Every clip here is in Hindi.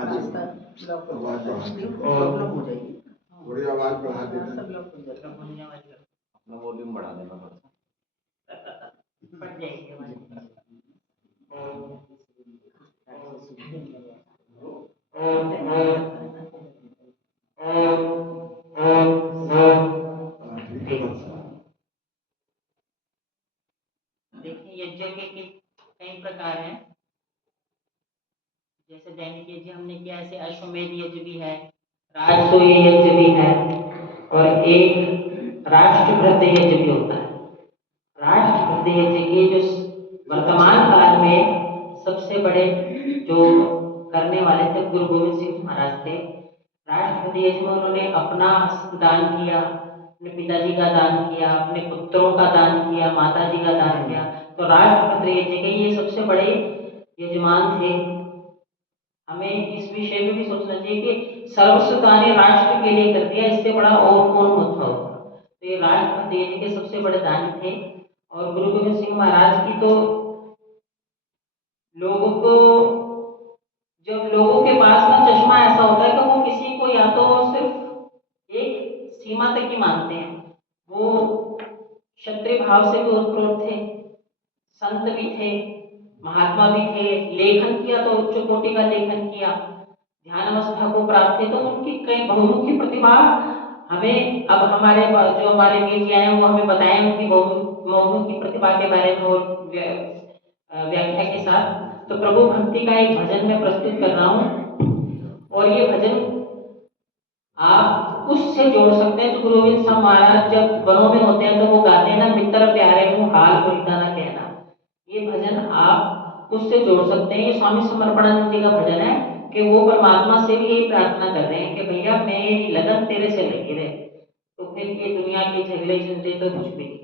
रास्ता ब्लॉक हो आवाज जाता है, बढ़ा इसलिए देना। प्रॉब्लम हो जाएगी। थोड़ी आवाज बढ़ा देना। रास्ता ब्लॉक हो जाता है। अपना वॉल्यूम बढ़ा देना थोड़ा सा। फट जाएगी आवाज। ठीक है बस। देखिए यज्ञ के कई प्रकार हैं। जैसे दैनिक यज्ञ हमने किया, ऐसे अश्वमेध यज्ञ भी है, राजसूय यज्ञ भी है, और एक राष्ट्रवृत्त यज्ञ भी होता है। राष्ट्रवृत्त यज्ञ के जो वर्तमान काल में सबसे बड़े जो करने वाले थे गुरु गोविंद सिंह महाराज थे। राष्ट्रवृत्त यज्ञ में उन्होंने अपना दान किया, अपने पिताजी का दान किया, अपने पुत्रों का दान किया, माताजी का दान किया। तो राष्ट्रवृत्त यज्ञ के ये सबसे बड़े यजमान थे। हमें इस विषय में भी सोचना चाहिए कि सर्वस्व दान राष्ट्र के लिए कर दिया, इससे बड़ा और कौन होता होगा। तो ये राष्ट्रपति जी के सबसे बड़े दानी थे। और गुरु गोविंद सिंह महाराज की तो लोगों को, जब लोगों के पास में चश्मा ऐसा होता है कि वो किसी को या तो सिर्फ एक सीमा तक ही मानते हैं। वो क्षत्रिय भाव से भी ओतप्रोत थे, संत भी थे, महात्मा भी थे, लेखन किया तो उच्च कोटि का लेखन किया, ध्यान अवस्था को प्राप्त थे। तो उनकी कई बहुमुखी प्रतिभा हमें अब हमारे जो हमारे बीच आए हैं वो हमें बताएं उनकी बहुमुखी प्रतिभा के बारे में और व्याख्या के साथ। तो प्रभु भक्ति का एक भजन मैं प्रस्तुत कर रहा हूँ, और ये भजन आप उससे जोड़ सकते हैं जो गुरु गोविंद सिंह महाराज जब वनों में होते हैं तो वो गाते हैं ना, मित्र प्यारे मुँह हाल बोलता ना कहना। ये भजन आप उससे जोड़ सकते हैं। ये स्वामी समर्पणानंद जी का भजन है कि वो परमात्मा से भी यही प्रार्थना कर रहे हैं कि भैया मेरी लगन तेरे से लगी रहे, तो फिर ये दुनिया के झगड़े झंझटे तो कुछ भी नहीं।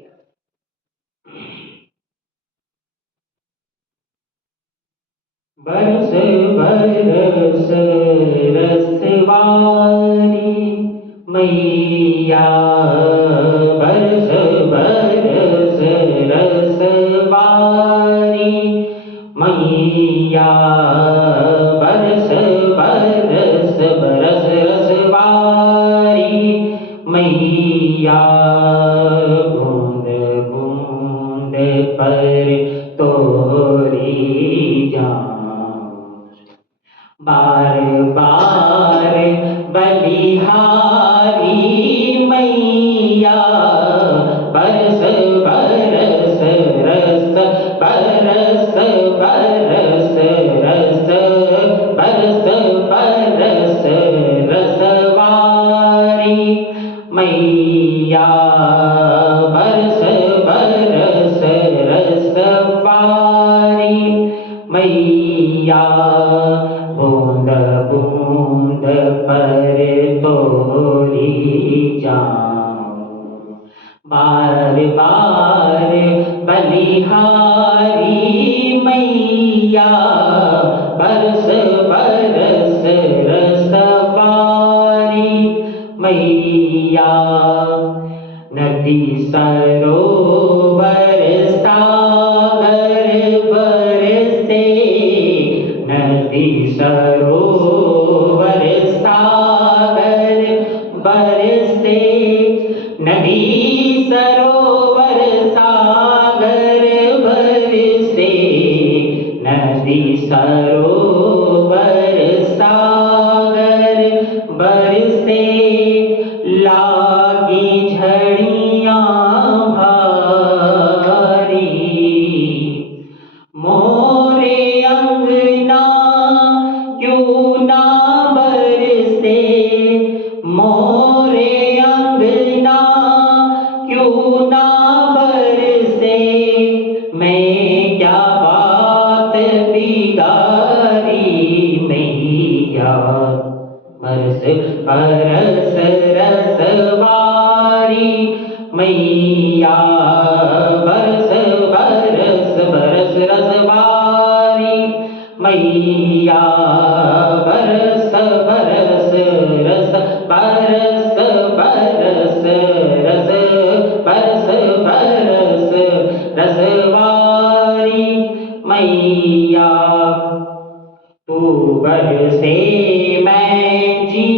बरस बरस रसवारी मैया, बरस बरस रसवारी मैया, बरस बरस बरस रसवारी मैया, बूंद बूंद पर तोरी जान, बार बार बलिहारी मैया, बरस बरस रस, बरस बरस रस, बरस बरस रसवारी मैया, बरस बरस रसवारी मैया, बूंद बूंद पर तोरी जाऊं, बार बार बलिहारी मैया, बरस बरस रसवारी मैया, नदी सरोवर सागर बरसे, नदी सरोवर सागर बरसे, नदी सरोवर सागर बरसे, नदी सरोवर सागर बरसे, लागी झड़ियां भारी, मोरे अंगना क्यों ना बरसे, मोरे अंगना क्यों ना बरसे, मैं क्या बात बिगाड़ी मैया, बरस बरस रसवारी मैया, बरस बरस बरस रसवारी मैया, बरस बरस रस, बरस बरस रस, बरस बरस रसवारी मैया, तू बर से मैं जी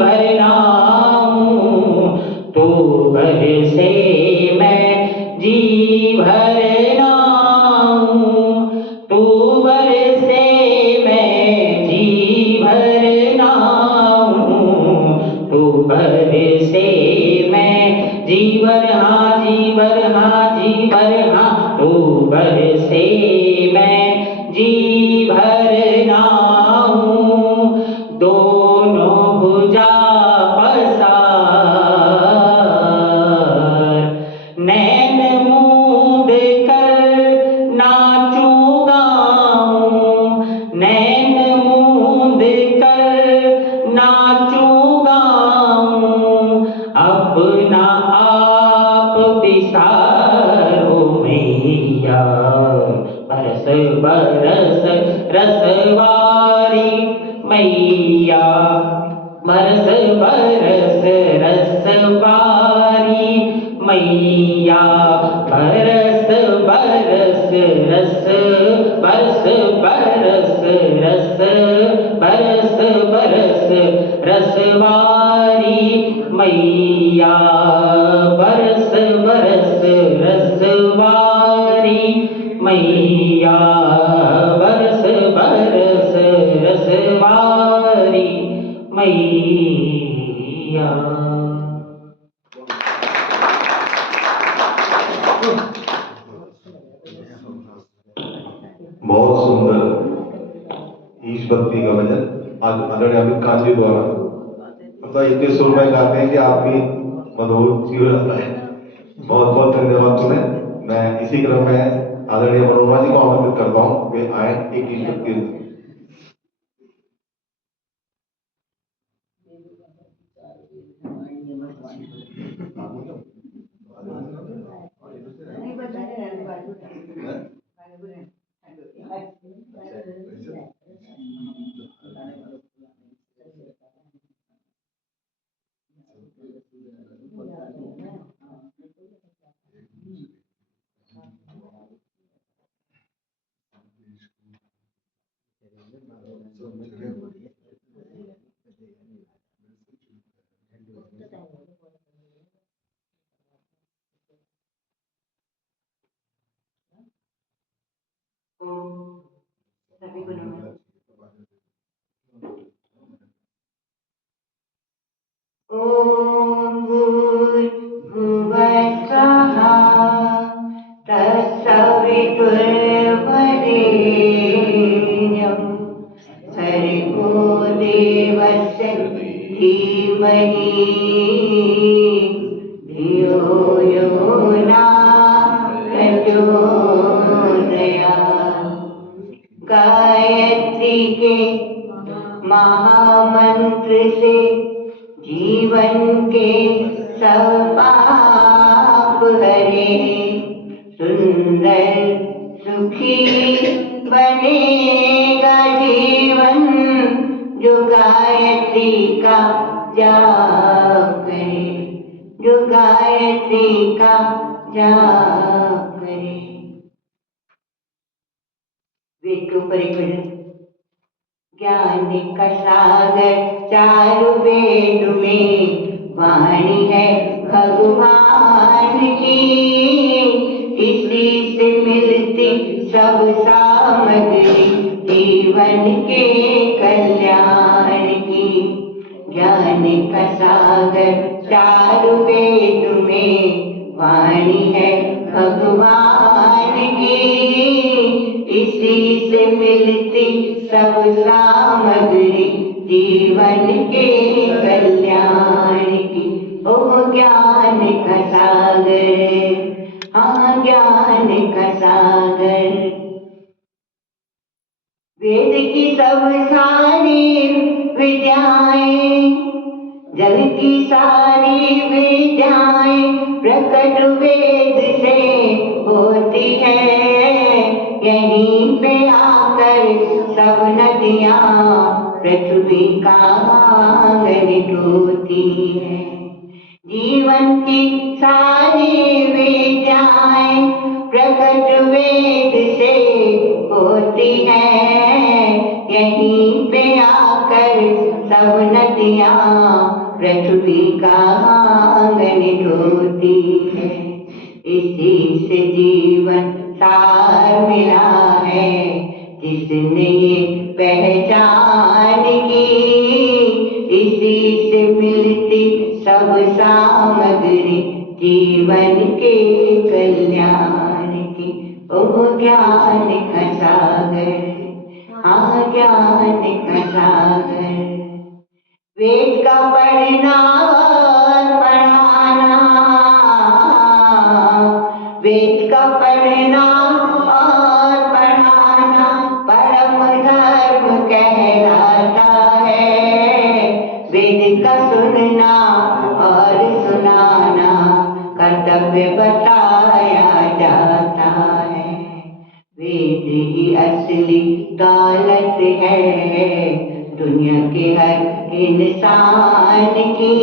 भर नाऊं, तू भर से मैं जी भर नाऊं, तू भर से मैं जी भर नाऊं, तू भर से मैं जी भर हाँ जी भर हाँ जी भर हाँ, तू भर से मैं जी भर नाऊं, दोनों भुजा पसार, नैन मूंद कर नाचूं गाऊं, नैन मूंद कर नाचूं गाऊं, अपना आप बिसारो मैया, बरस बरस रसवारी मैया, बरस बरस रसवारी मैया, बरस बरस रस बरस बरस रस बरस बरस रसवारी मैया, बरस बरस रसवारी मैया, बरस बरस रसवारी मैया। बहुत सुंदर ईश भक्ति का भजन आज आदरणीय अमित कांजी द्वारा, मतलब इतने सुर में गाते हैं कि आप भी मधुर सी हो जाता है। बहुत बहुत धन्यवाद तुम्हें। मैं इसी क्रम में आदरणीय मनोरमा जी को आमंत्रित करता हूँ, वे आए एक ईश भक्ति। सभी को नमस्कार। ओम भूर्भुवः स्वः तत्सवितुर्वरेण्यं भर्गो देवस्य धीमहि धियो यो नः प्रचोदयात्। गायत्री के महामंत्र से जीवन के सब पाप हरे, सुंदर सुखी बनेगा जीवन जो गायत्री का जाप करे, जो गायत्री का जाप करे। वेद के ऊपर एक भजन, ज्ञान का सागर चारु वेद में, वाणी है भगवान की, इसी से मिलती सब सामग्री जीवन के कल्याण की। ज्ञान का सागर चारु वेद में, वाणी है भगवान की, इसी से मिलती सब सामग्री जीवन के कल्याण की। ओ ज्ञान का सागर, हाँ ज्ञान का सागर, वेद की सब सारी विद्याएं, जग की सारी विद्याएं प्रकट वेद से होती है, यहीं पे आकर सब नदियाँ पृथ्वी का आंगन ढोती है। जीवन की सारी विद्याएं प्रकट वेद से होती है, यहीं पे आकर सब नदियाँ पृथ्वी का आंगन धोती है। इसी से जीवन सार मिला है, जिसने ये पहचान की, इसी से मिलती सब सामग्री जीवन के कल्याण की। ओ ज्ञान का सागर, हाँ ज्ञान का सागर, वेद का पढ़ना और पढ़ाना, वेद का पढ़ना और पढ़ाना परम धर्म कहलाता है। वेद का सुनना और सुनाना कर्तव्य बताया जाता है। वेद ही असली दौलत है दुनिया के हर इंसान की,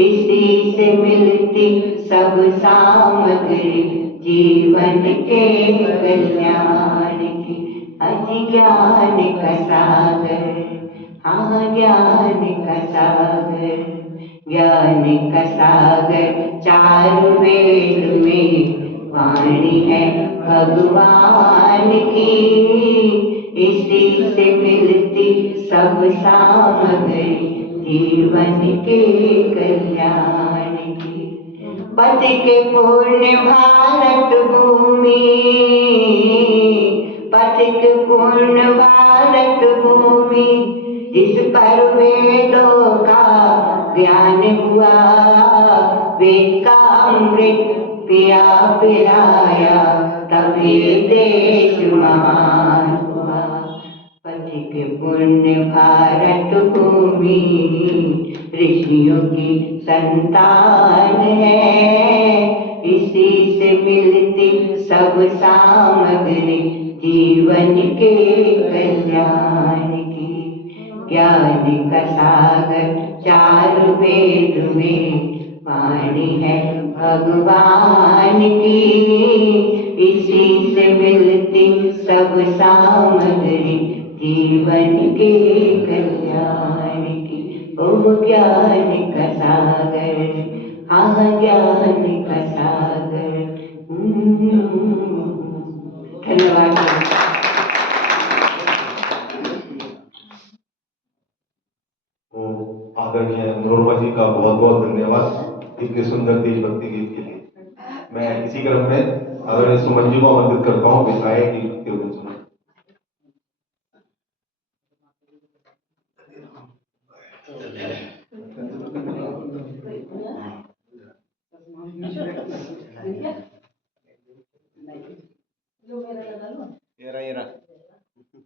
इसी से मिलती सब सामग्री जीवन के कल्याण की। ज्ञान का सागर, हाँ ज्ञान का सागर, ज्ञान का सागर चार वेद में वाणी है भगवान की, इसी से मिलती सब सामग्री जीवन के कल्याण की। पति के पुण्य भारत भूमि, पति के पुण्य भारत भूमि, जिस पर वेदों का ज्ञान हुआ, वेद का अमृत पिया पिलाया, तभी देश महान हुआ। पति के पुण्य भारत भूमि ऋषियों की संतान है, इसी से मिलती सब सामग्री जीवन के कल्याण की। ज्ञान का सागर चार वेद में वाणी है भगवान की, इसी से मिलती सब सामग्री जीवन के कल्याण की। ओ ज्ञान का सागर, हाँ ज्ञान का सागर। धन्यवाद। तो आदरणीय मनोरमा जी का बहुत बहुत धन्यवाद इतने सुंदर देशभक्ति गीत के लिए। मैं इसी क्रम में आदरणीय सुमन जी को आमंत्रित करता हूँ विधायक की केवल सुना।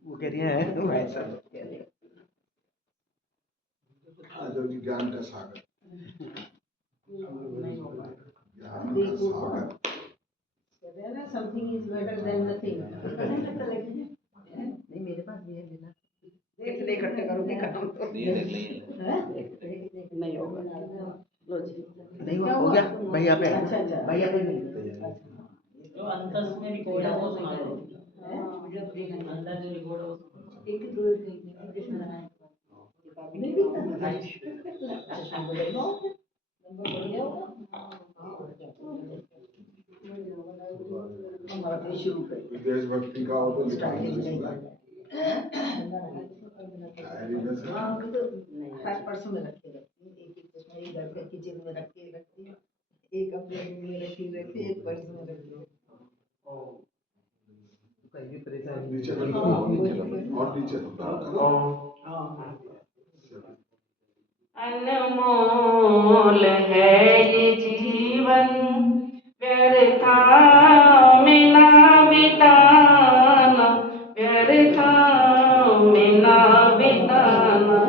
वो कह रही है तो राइट सर जो कि ज्ञान का सागर, ज्ञान का सागर। Something is better than nothing. नहीं मेरे पास भी है बिना देख ले इकट्ठे करोगे काम तो ये देख लीजिए नहीं होगा। नहीं हो गया भैया पे, भैया पे नहीं। जो अंदर में रिकॉर्ड है वो सुना दो, अंदर जो रिकॉर्ड है वो एक दो कृष्ण नारायण देशभक्ति का हो तो शायरी में से हर पर्सन में रखे रहती है। एक कृष्ण एक घर के किचन में रखती है, एक अपने रूम में रखी रहती है, एक पर्स में रखती है। नीचे और नीचे अनमोल है ये जीवन, व्यर्था में ना बिताना, व्यर्था में ना बिताना।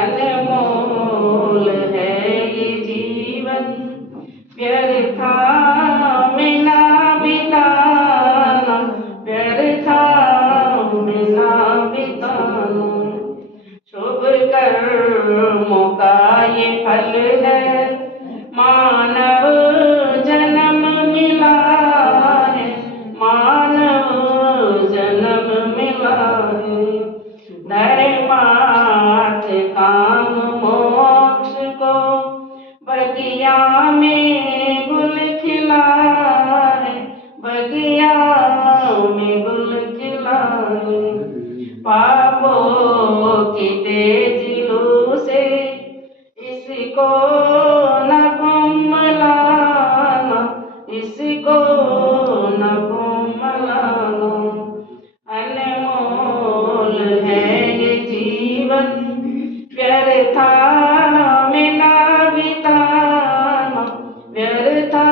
अनमोल है ये जीवन, व्यर्था में ना बिताना, व्यर्था में ना बिताना। शुभ कर्मों का ये फल है, मानव जन्म मिला धर्मार्थ काम मोक्ष को बगिया में गुल खिला है, बगिया में गुल खिला है। पापों की तेज लू से इसको न कुम्भलाना, इसको न कुम्भलाना। अनमोल है ये जीवन, व्यर्था में ना बिताना, व्यर्था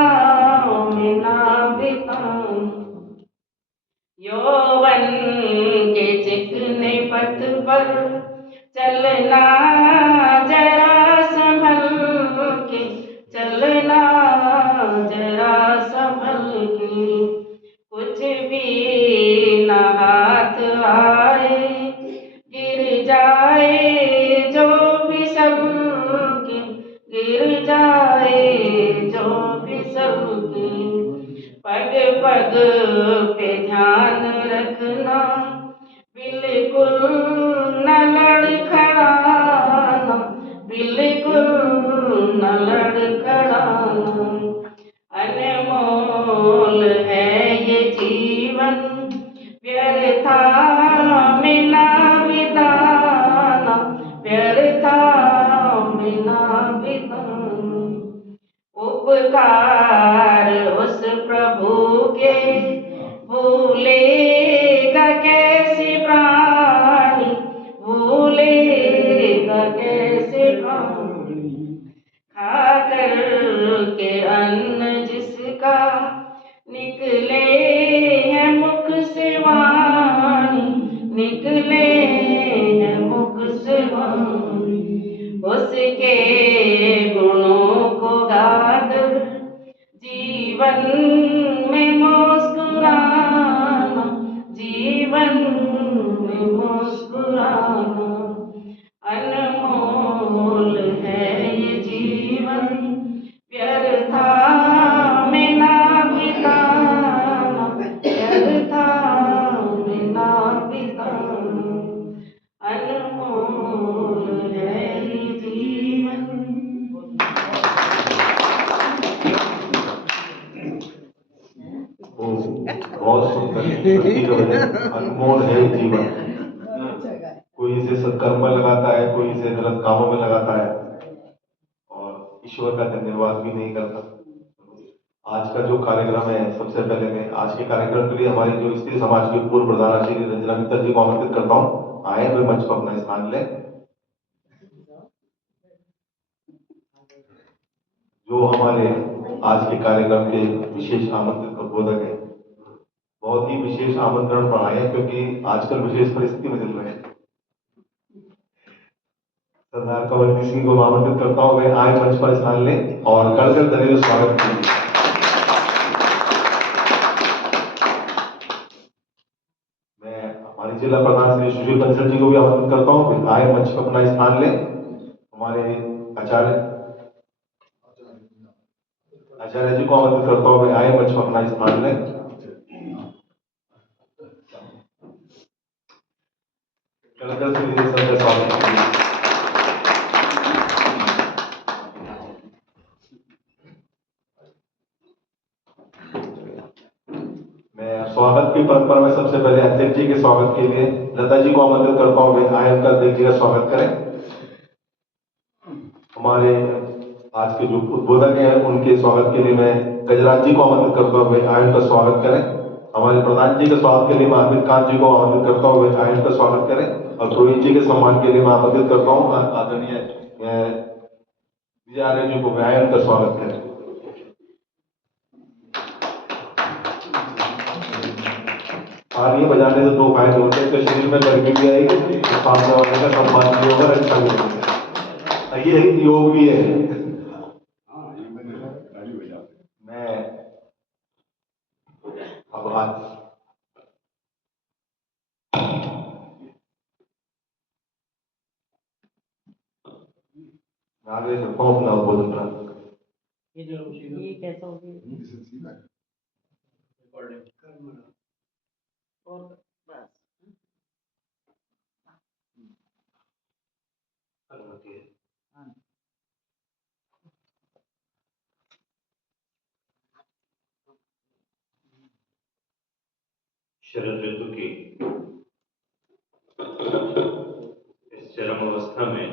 में ना बिताना। यौवन के चिकने पथ पर चलना जरा संभल के, चलना जरा संभल के। कुछ भी न हाथ आए, गिर जाए जो भी सबके, गिर जाए जो भी सबके। पग पग पे ध्यान रखना, बिल्कुल न लड़खड़ाना, बिल्कुल न लड़खड़ाना। अनमोल है ये जीवन, व्यर्था में ना बिताना, व्यर्था में ना बिताना। उपकार उस प्रभु के भूलेगा कैसे प्राणी, भूलेगा कैसे प्राणी। खाकर के अन्न जिसका निकले है मुख से वाणी, निकले है मुख से वाणी। उसके गुणों को गाकर जीवन में मुस्कुराना, जीवन में मुस्कुराना। अनमोल है ये जीवन, व्यर्था में ना बिताना, व्यर्था में ना बिताना। अनमोल है ये जीवन। वो बहुत सुंदर भक्ति का भजन, अनमोल है जीवन। अच्छा गाया। कोई इसे सत्कर्म में लगाता है, कोई इसे गलत कामों में लगाता है और ईश्वर का धन्यवाद भी नहीं करता। आज का जो कार्यक्रम है, सबसे पहले मैं आज के कार्यक्रम के लिए हमारी जो स्त्री समाज की पूर्व प्रधान श्री रंजना मित्तल जी को आमंत्रित करता हूँ, आए वे मंच पर अपना स्थान लें। जो हमारे आज के कार्यक्रम के विशेष आमंत्रित उद्बोधक हैं, बहुत ही विशेष आमंत्रण पर आए हैं क्योंकि आजकल विशेष परिस्थिति में चल रहे हैं। सरदार कंवरजी सिंह को आमंत्रित करता हूं, वे आए मंच पर स्थान लें और कर दलील स्वागत कीजिए। मैं हमारे जिला प्रधान श्री सुशील बंसल जी को भी आमंत्रित करता हूं, वे आए मंच पर अपना स्थान लें। हमारे आचार्य जी को आमंत्रित करता हूं, वे आए मंच पर अपना स्थान लें। कलकल से मेरे सबका स्वागत कीजिए। मैं स्वागत की परंपरा में सबसे पहले अध्यक्ष जी के स्वागत के लिए लता जी को आमंत्रित करता हूं, वे आए उनका अध्यक्ष जी का स्वागत करें। हमारे आज के जो उद्बोधक हैं उनके स्वागत के लिए मैं गजराज जी को आमंत्रित करता हूं, वे आए उनका स्वागत करें। हमारे प्रधान जी के स्वागत के लिए मैं अमित कांत जी को आमंत्रित करता हूं, वे आए उनका स्वागत करें। और पुरोहित जी के सम्मान के लिए मैं आमंत्रित करता हूं आदरणीय विजय जी को, वे आए उनका स्वागत करें। ताली बजाने से दो फायदे होते हैं, तो शरीर में गर्मी भी आएगी, सामने वाले का सम्मान भी होगा, अच्छा भी होगा। ये एक योग भी है। मैं अब आगे करता हूँ अपना उद्बोधन प्रारंभ। ये कैसा हो गया? और बस अनुमति है। शरद ऋतु की इस चरम अवस्था में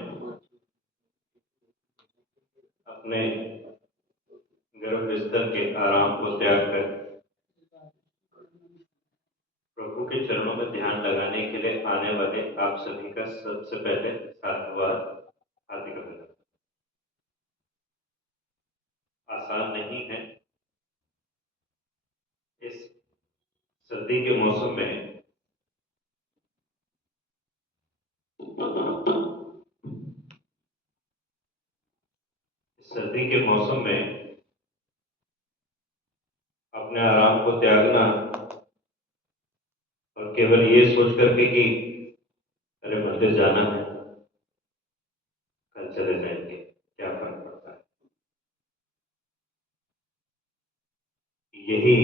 अपने गर्भ बिस्तर के आराम को त्याग कर प्रभु के चरणों में ध्यान लगाने के लिए आने वाले आप सभी का सबसे पहले साधुवाद, हार्दिक अभिनंदन। आसान नहीं है इस सर्दी के मौसम में अपने आराम को त्यागना और केवल ये सोच करके कि अरे मंदिर जाना है, कल चले जाएंगे, क्या फर्क पड़ता है। यही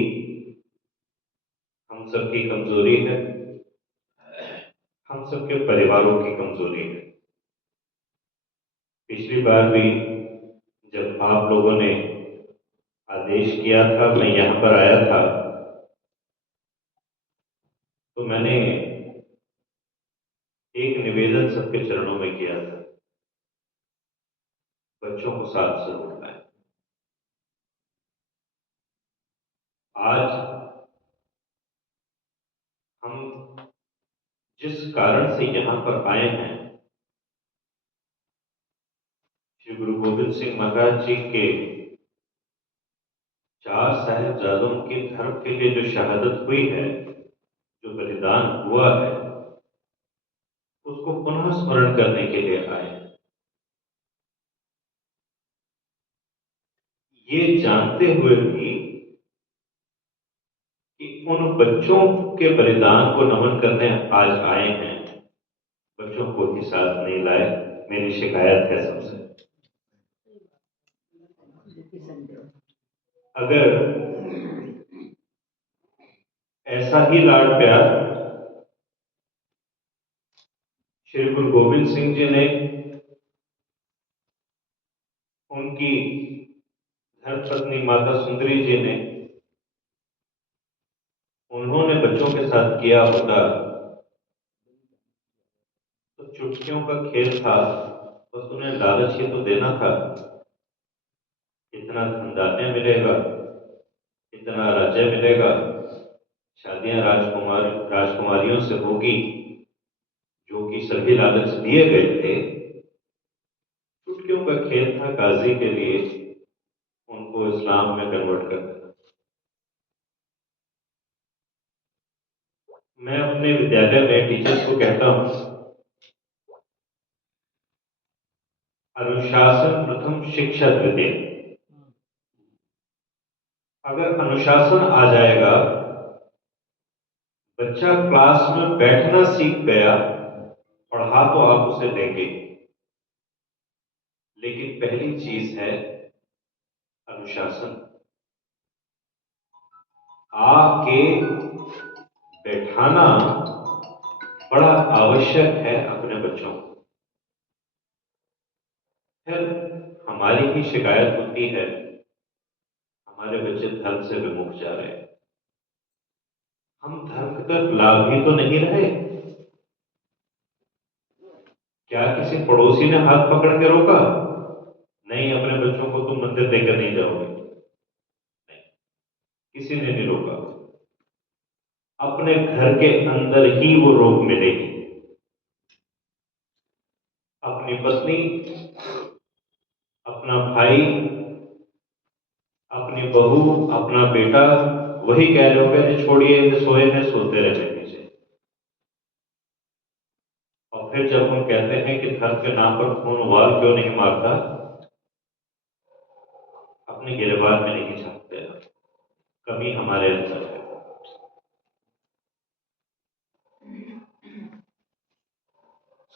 हम सबकी कमजोरी है, हम सबके परिवारों की कमजोरी है। पिछली बार भी जब आप लोगों ने आदेश किया था, मैं यहाँ पर आया था, तो मैंने एक निवेदन सबके चरणों में किया था, बच्चों को साथ जरूर लाएं। आज हम जिस कारण से यहाँ पर आए हैं, श्री गुरु गोविंद सिंह महाराज जी के 4 साहिबजादों के धर्म के लिए जो शहादत हुई है, जो बलिदान हुआ है, उसको पुनः स्मरण करने के लिए आए हैं। ये जानते हुए भी कि उन बच्चों के बलिदान को नमन करने आज आए हैं, बच्चों को ही साथ नहीं लाए। मेरी शिकायत है सबसे, अगर ऐसा ही लाड प्यार श्री गुरु गोविंद सिंह जी ने उनकी धर्मपत्नी माता सुंदरी जी ने उन्होंने बच्चों के साथ किया होता तो चुटकियों का खेल था, बस उन्हें लालच ही तो देना था। इतना धनधान्य मिलेगा, इतना राज्य मिलेगा, शादियां राजकुमारियों से होगी, जो कि सभी लालच दिए गए थे। चुटकियों का खेल था काजी के लिए उनको इस्लाम में कन्वर्ट कर देना। मैं अपने विद्यालय में टीचर्स को कहता हूं, अनुशासन प्रथम शिक्षा द्वितीय। अगर अनुशासन आ जाएगा, बच्चा क्लास में बैठना सीख गया, पढ़ा तो आप उसे देंगे, लेकिन पहली चीज है अनुशासन। आके बैठाना बड़ा आवश्यक है अपने बच्चों को। फिर हमारी ही शिकायत होती है, हमारे बच्चे धर्म से विमुख जा रहे हैं। हम धर्म की तरफ लाभ भी तो नहीं रहे। क्या किसी पड़ोसी ने हाथ पकड़ के रोका? नहीं, अपने बच्चों को तुम मंदिर लेकर नहीं जाओगे, नहीं, किसी ने नहीं रोका। अपने घर के अंदर ही वो रोक मिलेगी। अपनी पत्नी, अपना भाई, अपनी बहू, अपना बेटा, वही कह रहे हो कि छोड़िए, सोए हैं, सोते रहने दीजिए। और फिर जब हम कहते हैं कि धर्म के नाम पर खून वार क्यों नहीं मारता, अपने गिरबान में नहीं झांकते। कमी हमारे अंदर है।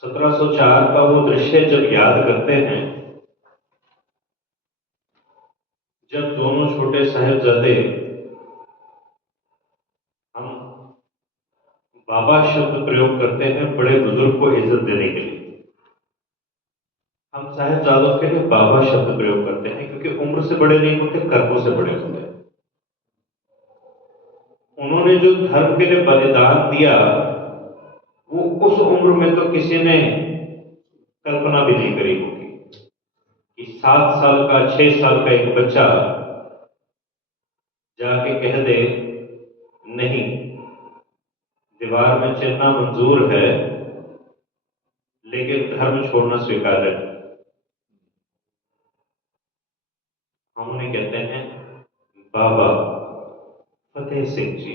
1704 का वो दृश्य जब याद करते हैं, जब दोनों छोटे साहिबजादे, हम बाबा शब्द प्रयोग करते हैं बड़े बुजुर्ग को इज्जत देने के लिए, हम साहिबजादों के लिए बाबा शब्द प्रयोग करते हैं क्योंकि उम्र से बड़े नहीं होते, कर्मों से बड़े होते हैं। उन्होंने जो धर्म के लिए बलिदान दिया वो उस उम्र में तो किसी ने कल्पना भी नहीं करी होगी कि 7 साल का 6 साल का एक बच्चा जाके कह दे नहीं, दीवार में चिन्हना मंजूर है लेकिन धर्म छोड़ना स्वीकार है। हम उन्हें कहते हैं बाबा फतेह सिंह जी,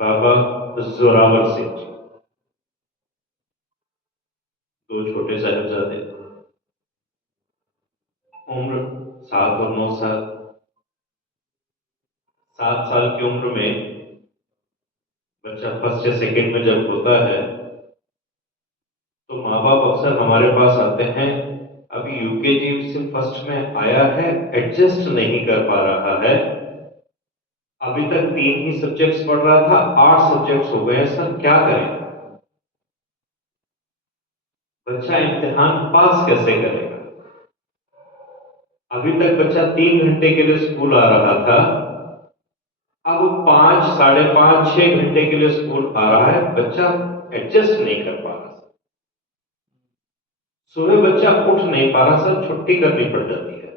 बाबा जोरावर सिंह जी, 2 छोटे साहिबजादे, उम्र 7 और 9 साल। 7 साल की उम्र में बच्चा फर्स्ट या सेकंड में जब होता है तो माँ बाप अक्सर हमारे पास आते हैं, अभी यूकेजी से फर्स्ट में आया है, एडजस्ट नहीं कर पा रहा है, अभी तक 3 ही सब्जेक्ट्स पढ़ रहा था, 8 सब्जेक्ट्स हो गए, सर क्या करें? बच्चा इम्तिहान पास कैसे करेगा? अभी तक बच्चा 3 घंटे के लिए स्कूल आ रहा था, अब 5, साढ़े 5, 6 घंटे के लिए स्कूल आ रहा है, बच्चा एडजस्ट नहीं कर पा रहा। सुबह बच्चा उठ नहीं पा रहा सर, छुट्टी करनी पड़ जाती है।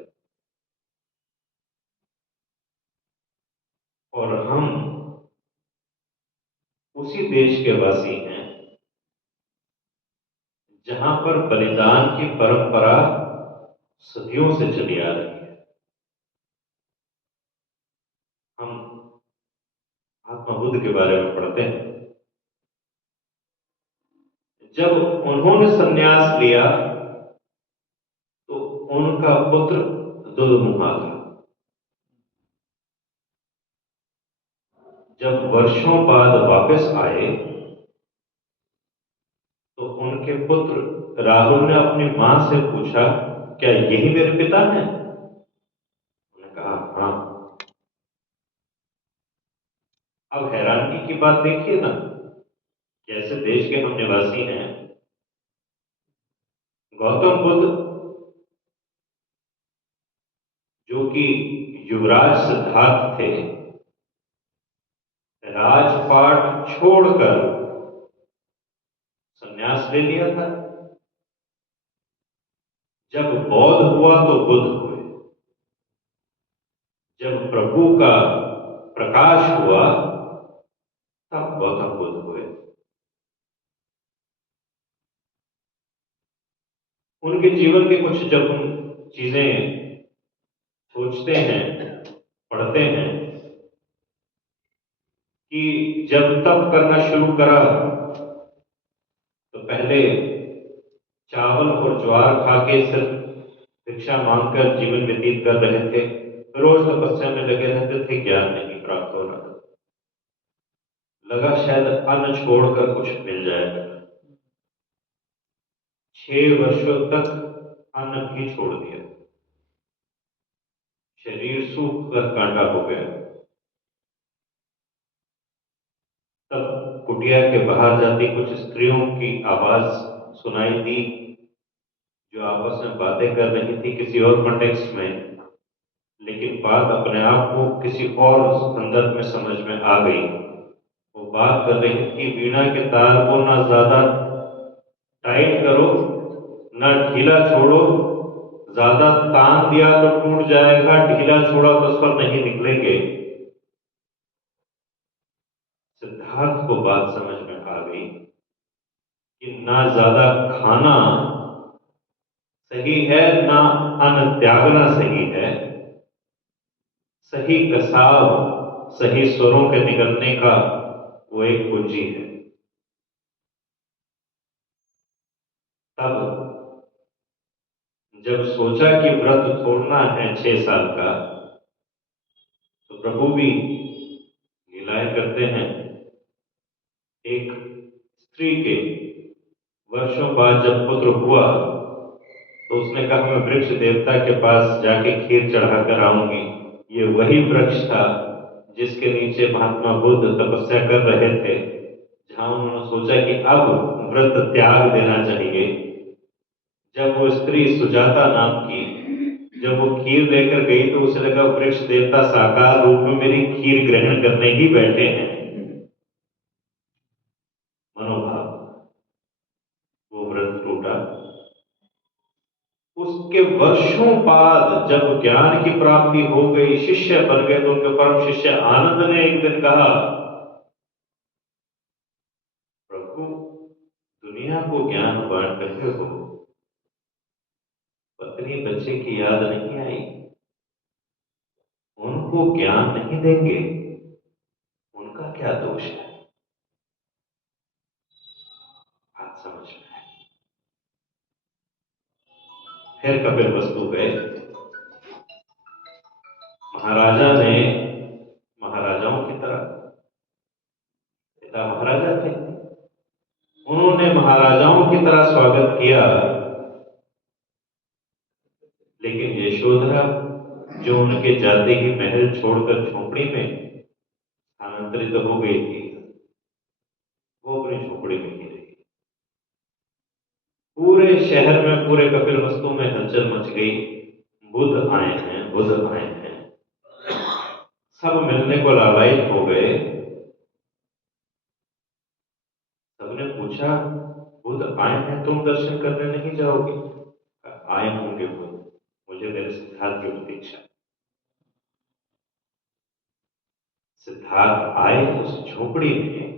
और हम उसी देश के वासी हैं जहां पर बलिदान की परंपरा सदियों से चली आ रही है। हम महात्मा बुद्ध के बारे में पढ़ते हैं, जब उन्होंने संन्यास लिया तो उनका पुत्र दुर्मुहा था। जब वर्षों बाद वापस आए तो उनके पुत्र राहुल ने अपनी मां से पूछा, क्या यही मेरे पिता हैं? उन्होंने कहा हाँ। अब हैरानगी की बात देखिए ना, कैसे देश के हम निवासी हैं। गौतम बुद्ध जो कि युवराज सिद्धार्थ थे, राजपाट छोड़कर संन्यास ले लिया था। जब बौद्ध हुआ तो बुद्ध हुए, जब प्रभु का प्रकाश हुआ तब गौतम बुद्ध हुए। उनके जीवन के कुछ जब हम चीजें सोचते हैं, पढ़ते हैं कि जब तप करना शुरू करा तो पहले चावल और ज्वार खा के सिर्फ भिक्षा मांगकर जीवन व्यतीत कर रहे थे, रोज तपस्या में लगे रहते थे, ज्ञान नहीं प्राप्त हो रहा। लगा शायद अन्न छोड़कर कुछ मिल जाएगा। 6 वर्षों तक अन्न भी छोड़ दिया, शरीर सूख कर कांटा हो गया। तब कुटिया के बाहर जाती कुछ स्त्रियों की आवाज सुनाई दी जो आपस में बातें कर रही थी किसी और कॉन्टेक्स्ट में, लेकिन बात अपने आप को किसी और संदर्भ में समझ में आ गई। वो बात कर रही थी, वीणा के तार को ना ज्यादा टाइट करो ना ढीला छोड़ो, ज्यादा तान दिया तो टूट जाएगा, ढीला छोड़ा तो स्वर नहीं निकलेंगे। सिद्धार्थ को बात समझ में आ गई कि ना ज्यादा खाना सही है ना अन्न त्यागना सही है। सही कसाव सही स्वरों के निकलने का वो एक कुंजी है। तब जब सोचा कि व्रत छोड़ना है 6 साल का, तो प्रभु भी लीलाएं करते हैं। एक स्त्री के वर्षों बाद जब पुत्र हुआ तो उसने कहा मैं वृक्ष देवता के पास जाके खीर चढ़ा कर आऊंगी। ये वही वृक्ष था जिसके नीचे महात्मा बुद्ध तपस्या कर रहे थे, जहां उन्होंने सोचा कि अब व्रत त्याग देना चाहिए। जब वो स्त्री सुजाता नाम की, जब वो खीर लेकर गई तो उसे लगा वृक्ष देवता साकार रूप में मेरी खीर ग्रहण करने ही बैठे हैं। मनोभाव, वो व्रत टूटा। उसके वर्षों बाद जब ज्ञान की प्राप्ति हो गई, शिष्य बन गए, तो उनके परम शिष्य आनंद ने एक दिन कहा, प्रभु दुनिया को ज्ञान बांट रहे हो, पत्नी बच्चे की याद नहीं आई, उनको ज्ञान नहीं देंगे, उनका क्या दोष है? बात समझ में है। फिर कपिल वस्तु गए। महाराजा ने, महाराजाओं की तरह, पिता महाराजा थे, उन्होंने महाराजाओं की तरह स्वागत किया। लेकिन यशोधरा, जो उनके जाते ही महल छोड़कर झोपड़ी में स्थानांतरित हो गई थी, वो अपनी झोपड़ी में ही रही। पूरे शहर में, पूरे कपिलवस्तु में हलचल मच गई, बुद्ध आए हैं, बुद्ध आए हैं। सब मिलने को लालायित हो गए। सबने पूछा, बुद्ध आए हैं, तुम दर्शन करने नहीं जाओगे? आए होंगे बुद्ध, मुझे मेरे सिद्धार्थ की प्रतीक्षा। सिद्धार्थ आए उस झोपड़ी में।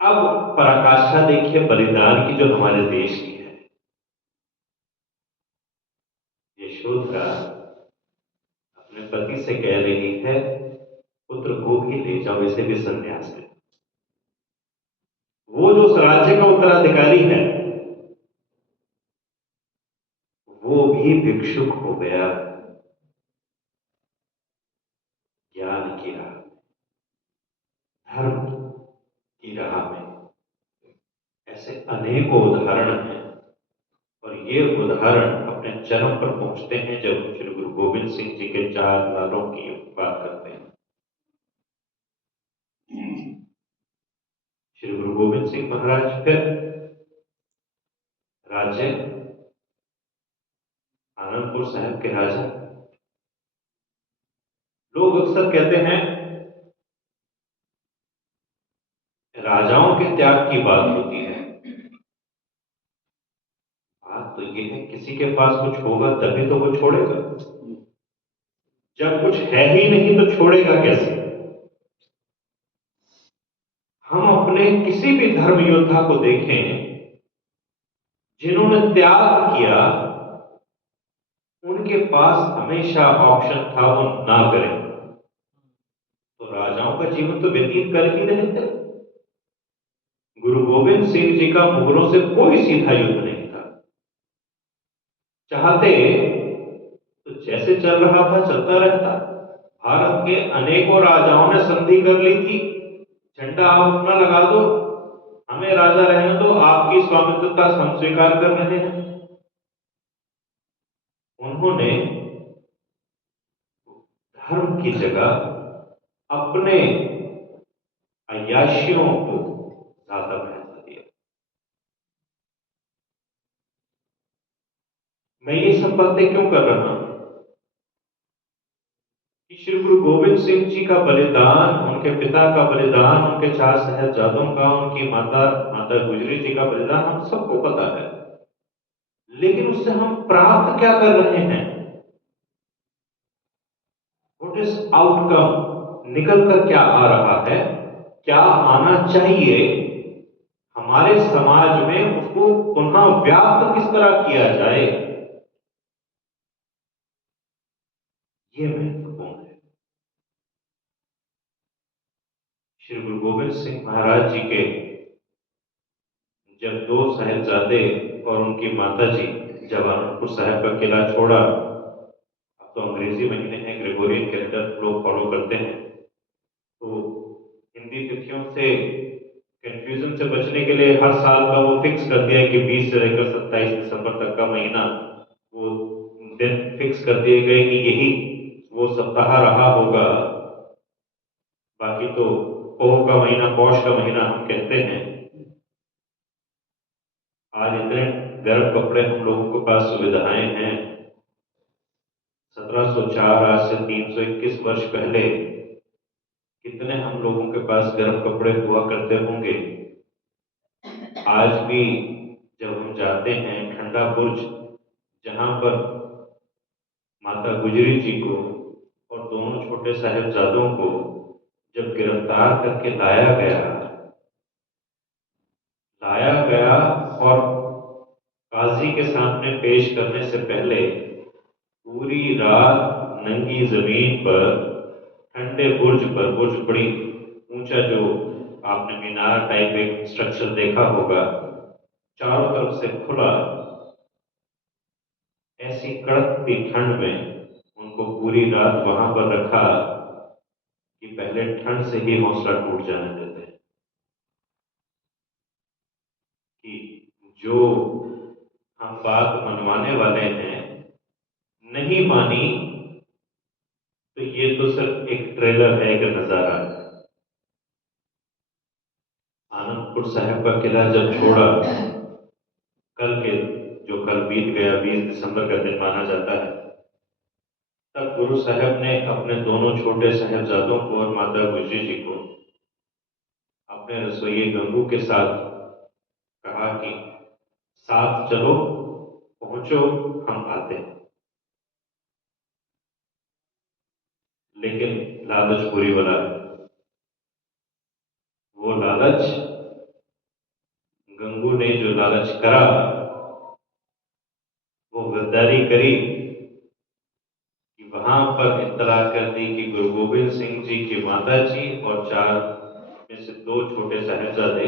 अब पराकाष्ठा देखिए बलिदान की, जो हमारे देश की है। यशोधरा अपने पति से कह रही है, पुत्र को भी ले जाओ, इसे भी संन्यास दे। वो जो उस राज्य का उत्तराधिकारी है, वो भी भिक्षुक हो गया ज्ञान की राह, धर्म की राह में। ऐसे अनेकों उदाहरण हैं, और ये उदाहरण अपने चरम पर पहुंचते हैं जब हम श्री गुरु गोविंद सिंह जी के 4 लालों की बात करते हैं। श्री गुरु गोविंद सिंह महाराज फिर राज्य आनंदपुर साहिब के राजा। लोग अक्सर कहते हैं राजाओं के त्याग की बात होती है। बात तो यह है, किसी के पास कुछ होगा तभी तो वो छोड़ेगा। जब कुछ है ही नहीं तो छोड़ेगा कैसे? हम अपने किसी भी धर्म योद्धा को देखें, जिन्होंने त्याग किया, उनके पास हमेशा ऑप्शन था वो ना करें। तो राजाओं का जीवन तो व्यतीत कर ही रहे थे। गुरु गोविंद सिंह जी का मुगलों से कोई सीधा युद्ध नहीं था। चाहते तो जैसे चल रहा था चलता रहता। भारत के अनेकों राजाओं ने संधि कर ली थी, झंडा आप अपना लगा दो, हमें राजा रहने दो, आपकी स्वामित्वता हम स्वीकार कर रहे हैं। उन्होंने धर्म की जगह अपने अय्याशियों को ज्यादा महत्व दिया। मैं ये सब बातें क्यों कर रहा हूं? कि श्री गुरु गोविंद सिंह जी का बलिदान, उनके पिता का बलिदान, उनके 4 साहिबजादों का, उनकी माता गुजरी जी का बलिदान हम सबको पता है। लेकिन उससे हम प्राप्त क्या कर रहे हैं? What is outcome? निकल कर क्या आ रहा है? क्या आना चाहिए? हमारे समाज में उसको पुनः व्याप्त किस तरह किया जाए, ये महत्वपूर्ण है। श्री गुरु गोविंद सिंह महाराज जी के जब 2 साहिबजादे और उनकी माता जी जब आनंदपुर साहिब का किला छोड़ा, अब तो अंग्रेजी महीने हैं, ग्रेगोरियन कैलेंडर लोग फॉलो करते हैं, तो हिंदी तिथियों से कंफ्यूजन से बचने के लिए हर साल का वो फिक्स कर दिया कि 20 से लेकर 27 दिसंबर तक का महीना, वो दिन फिक्स कर दिए गए कि यही वो सप्ताह रहा होगा। बाकी तो पोह का महीना, पौष का महीना हम कहते हैं। आज इतने गर्म कपड़े हम लोगों के पास सुविधाएं हैं। 1704 आज से 321 वर्ष पहले कितने हम लोगों के पास गर्म कपड़े हुआ करते होंगे। आज भी जब हम जाते हैं ठंडा बुर्ज, जहां पर माता गुजरी जी को और दोनों छोटे साहिबजादों को जब गिरफ्तार करके लाया गया और काजी के सामने पेश करने से पहले पूरी रात नंगी जमीन पर ठंडे बुर्ज पर, बुर्ज बड़ी ऊंचा, जो आपने मीनार टाइप एक स्ट्रक्चर देखा होगा, चारों तरफ से खुला, ऐसी कड़कती ठंड में उनको पूरी रात वहां पर रखा कि पहले ठंड से ही हौसला टूट जाने देते हैं कि जो हम बात मनवाने वाले हैं नहीं मानी, तो ये तो सिर्फ एक ट्रेलर है, एक नजारा है। आनंदपुर साहिब का किला जब छोड़ा, कल बीत गया 20 दिसंबर का दिन माना जाता है, तब गुरु साहब ने अपने दोनों छोटे साहिबजादों को और माता गुजरी जी को अपने रसोइये गंगू के साथ कहा कि साथ चलो, पहुंचो, हम आते हैं। लेकिन लालच बुरी बला है। वो लालच, गंगू ने जो लालच करा, वो गद्दारी करी कि वहां पर इत्तला कर दी कि गुरु गोबिंद सिंह जी की माता जी और 4 में से 2 छोटे साहिबजादे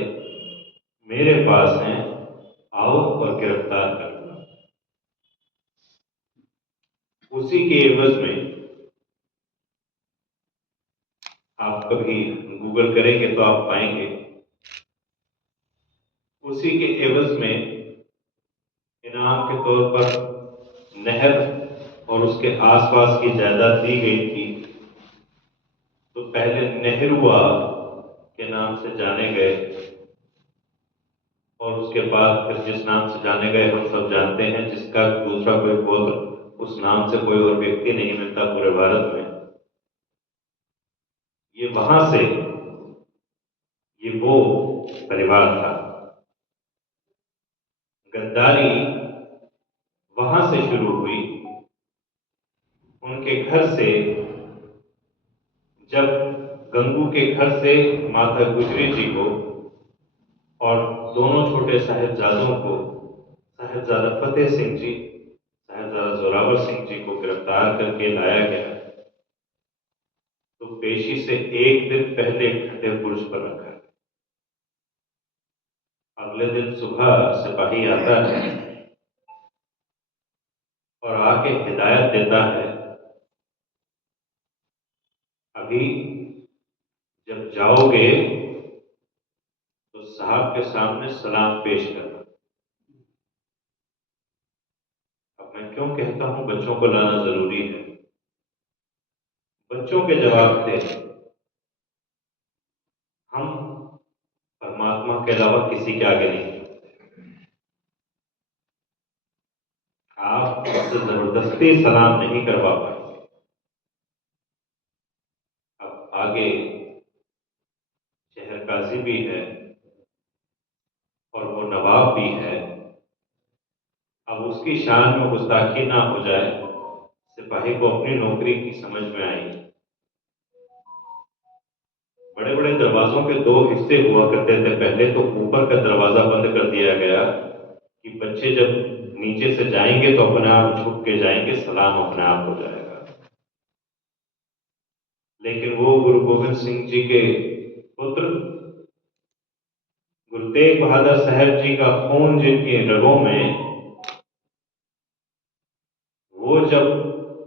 मेरे पास हैं, आओ और गिरफ्तार कर लो। उसी के एवज में, आप कभी गूगल करेंगे तो आप पाएंगे, उसी के एवज में इनाम के तौर पर नहर और उसके आसपास की जायदाद दी गई थी। तो पहले नेहरूआ के नाम से जाने गए और उसके बाद फिर जिस नाम से जाने गए हम सब जानते हैं, जिसका दूसरा कोई गोत्र उस नाम से कोई और व्यक्ति नहीं मिलता पूरे भारत में। ये वहां से, ये वो परिवार था। गद्दारी वहां से शुरू हुई। उनके घर से, जब गंगू के घर से माता गुजरी जी को और दोनों छोटे साहिबजादों को, साहिबजादा फतेह सिंह जी, साहिबजादा जोरावर सिंह जी को गिरफ्तार करके लाया गया, तो पेशी से 1 दिन पहले ठंडे बुर्ज पर रखा। अगले दिन सुबह सिपाही आता है और आके हिदायत देता है, अभी जब जाओगे तो साहब के सामने सलाम पेश करना। अब मैं क्यों कहता हूं बच्चों को लाना जरूरी है? बच्चों के जवाब थे, हम परमात्मा के अलावा किसी के आगे नहीं झुकते। आप उससे जबरदस्ती सलाम नहीं करवा पाएंगे। अब आगे शहर काजी भी है और वो नवाब भी है। अब उसकी शान में गुस्ताखी ना हो जाए, सिपाही को अपनी नौकरी की समझ में आई। बड़े बड़े दरवाजों के 2 हिस्से हुआ करते थे पहले, तो ऊपर का दरवाजा बंद कर दिया गया कि बच्चे जब नीचे से जाएंगे तो अपने आप झुक के जाएंगे, सलाम अपने आप हो जाएगा। लेकिन वो गुरु गोबिंद सिंह जी के पुत्र गुरु तेग बहादुर साहब जी का खून जिनके रगों में, वो जब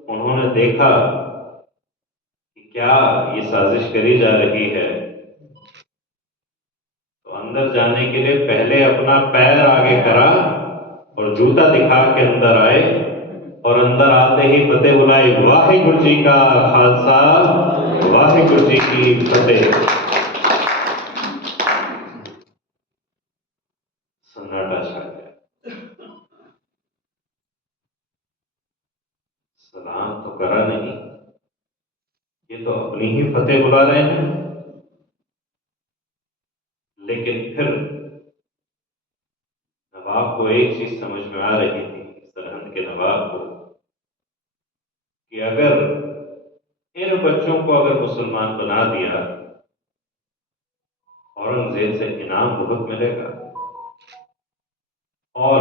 उन्होंने देखा कि क्या ये साजिश करी जा रही है, तो अंदर जाने के लिए पहले अपना पैर आगे करा और जूता दिखा के अंदर आए, और अंदर आते ही फतेह बुलाई, वाहिगुरु जी का खालसा, वाहिगुरु जी की फतेह। सन्नाटा छा गया। करा नहीं, ये तो अपनी ही फतेह बुला रहे हैं। लेकिन फिर नवाब को एक चीज समझ में आ रही थी, सरहद के नवाब को, कि अगर इन बच्चों को अगर मुसलमान बना दिया, औरंगजेब से इनाम बहुत मिलेगा। और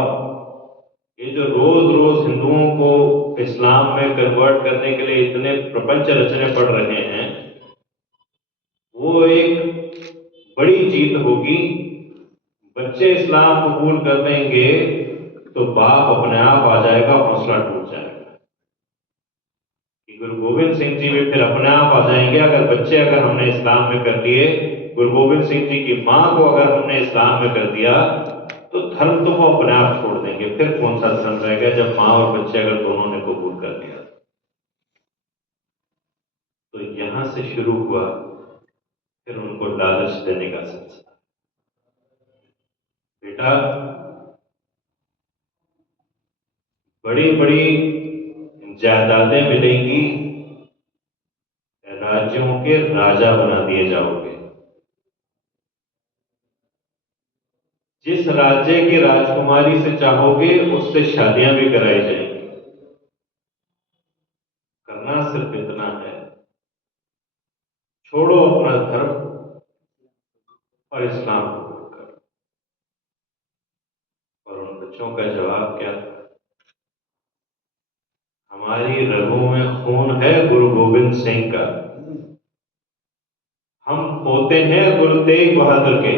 ये जो रोज रोज हिंदुओं को इस्लाम में कन्वर्ट करने के लिए इतने प्रपंच रचने पड़ रहे हैं, वो एक बड़ी जीत होगी। बच्चे इस्लाम कबूल कर लेंगे तो बाप अपने आप आ जाएगा, हौसला टूट जाएगा कि गुरु गोविंद सिंह जी भी फिर अपने आप आ जाएंगे। अगर बच्चे अगर हमने इस्लाम में कर लिए, गुरु गोविंद सिंह जी की मां को अगर हमने इस्लाम में कर दिया, तो धर्म तो वो अपने आप छोड़ देंगे। फिर कौन सा धर्म रहेगा जब मां और बच्चे अगर दोनों ने कबूल कर लिया। तो यहां से शुरू हुआ फिर उनको लालच देने का सिलसिला। बेटा, बड़ी बड़ी जायदादें मिलेंगी, राज्यों के राजा बना दिए जाओगे। जिस राज्य की राजकुमारी से चाहोगे उससे शादियां भी कराई जाएंगी। करना सिर्फ इतना है, छोड़ो अपना धर्म और इस्लाम कबूल करो। और उन बच्चों का जवाब क्या था? हमारी रगों में खून है गुरु गोविंद सिंह का, हम पोते हैं गुरु तेग बहादुर के,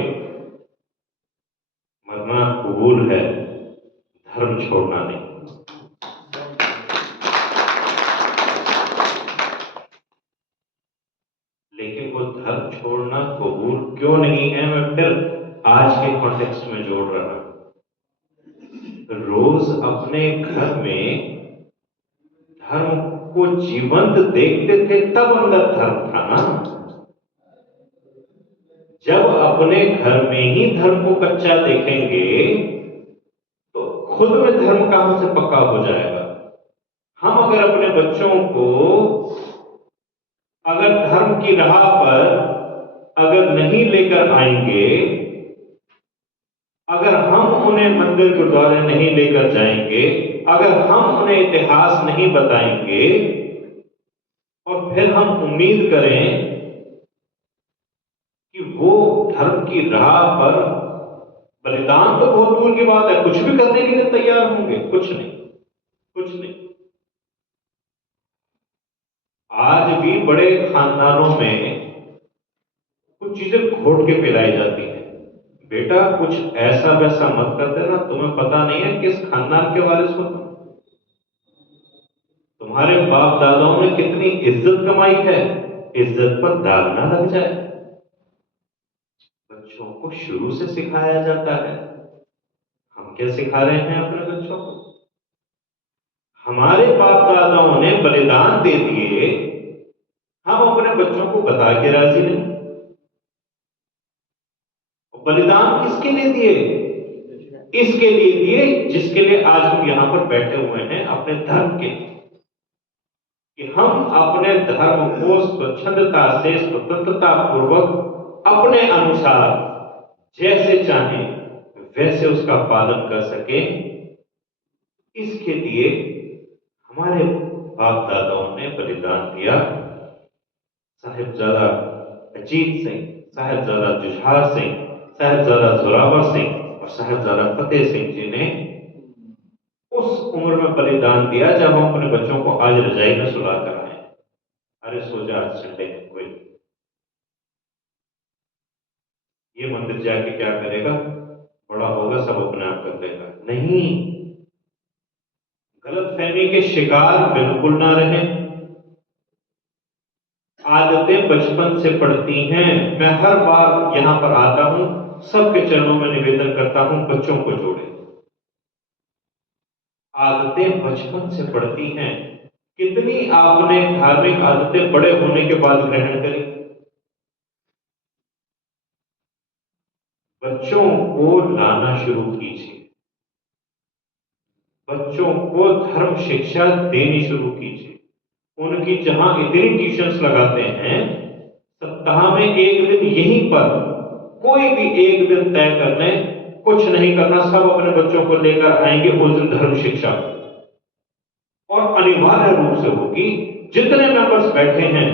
मरना कबूल है, धर्म छोड़ना नहीं। लेकिन वो धर्म छोड़ना कबूल क्यों नहीं है, मैं फिर आज के कॉन्टेक्स्ट में जोड़ रहा हूं। रोज अपने घर में धर्म को जीवंत देखते थे, तब अंदर धर्म था ना। जब अपने घर में ही धर्म को कच्चा देखेंगे तो खुद में धर्म कहां से पक्का हो जाएगा। हम अगर अपने बच्चों को अगर धर्म की राह पर अगर नहीं लेकर आएंगे, अगर हम उन्हें मंदिर गुरुद्वारे नहीं लेकर जाएंगे, अगर हम उन्हें इतिहास नहीं बताएंगे और फिर हम उम्मीद करें कि वो धर्म की राह पर बलिदान, तो बहुत दूर की बात है, कुछ भी करने के लिए तैयार होंगे, कुछ नहीं, कुछ नहीं। आज भी बड़े खानदानों में कुछ चीजें घोट के पिलाई जाती हैं। बेटा कुछ ऐसा वैसा मत कर देना, तुम्हें पता नहीं है किस खानदान के वारिस हो तुम। तुम्हारे बाप दादाओं ने कितनी इज्जत कमाई है, इज्जत पर दाग ना लग जाए। बच्चों को शुरू से सिखाया जाता है। हम क्या सिखा रहे हैं अपने बच्चों को? हमारे बाप दादाओं ने बलिदान दे दिए, हम अपने बच्चों को बता के राजी नहीं। बलिदान किसके लिए दिए? इसके लिए दिए जिसके लिए आज हम यहां पर बैठे हुए हैं, अपने धर्म के लिए, कि हम अपने धर्म को स्वच्छंदता से, स्वतंत्रता पूर्वक, अपने अनुसार जैसे चाहें वैसे उसका पालन कर सके। इसके लिए हमारे बाप दादाओं ने बलिदान दिया। साहिबजादा अजीत सिंह, साहिबजादा जुझार सिंह, साहिबजादा जोरावर सिंह और साहिबजादा फतेह सिंह जी ने उस उम्र में बलिदान दिया जब हम अपने बच्चों को आज रजाई में सुला कर आए। अरे सो जा, आज संडे है, कोई ये मंदिर जाके क्या करेगा, बड़ा होगा सब अपने आप कर देगा। नहीं, गलतफहमी के शिकार बिल्कुल ना रहे। आदतें बचपन से पड़ती हैं। मैं हर बार यहां पर आता हूं, सबके चरणों में निवेदन करता हूं, बच्चों को जोड़े। आदतें बचपन से पड़ती हैं। कितनी आपने धार्मिक आदतें बड़े होने के बाद ग्रहण करी? बच्चों को लाना शुरू कीजिए, बच्चों को धर्म शिक्षा देनी शुरू कीजिए। उनकी जहां इतनी ट्यूशन्स लगाते हैं, सप्ताह में एक दिन यहीं पर कोई भी एक दिन तय कर लें, कुछ नहीं करना, सब अपने बच्चों को लेकर आएंगे उस दिन धर्म शिक्षा, और अनिवार्य रूप से होगी। जितने मेंबर्स बैठे हैं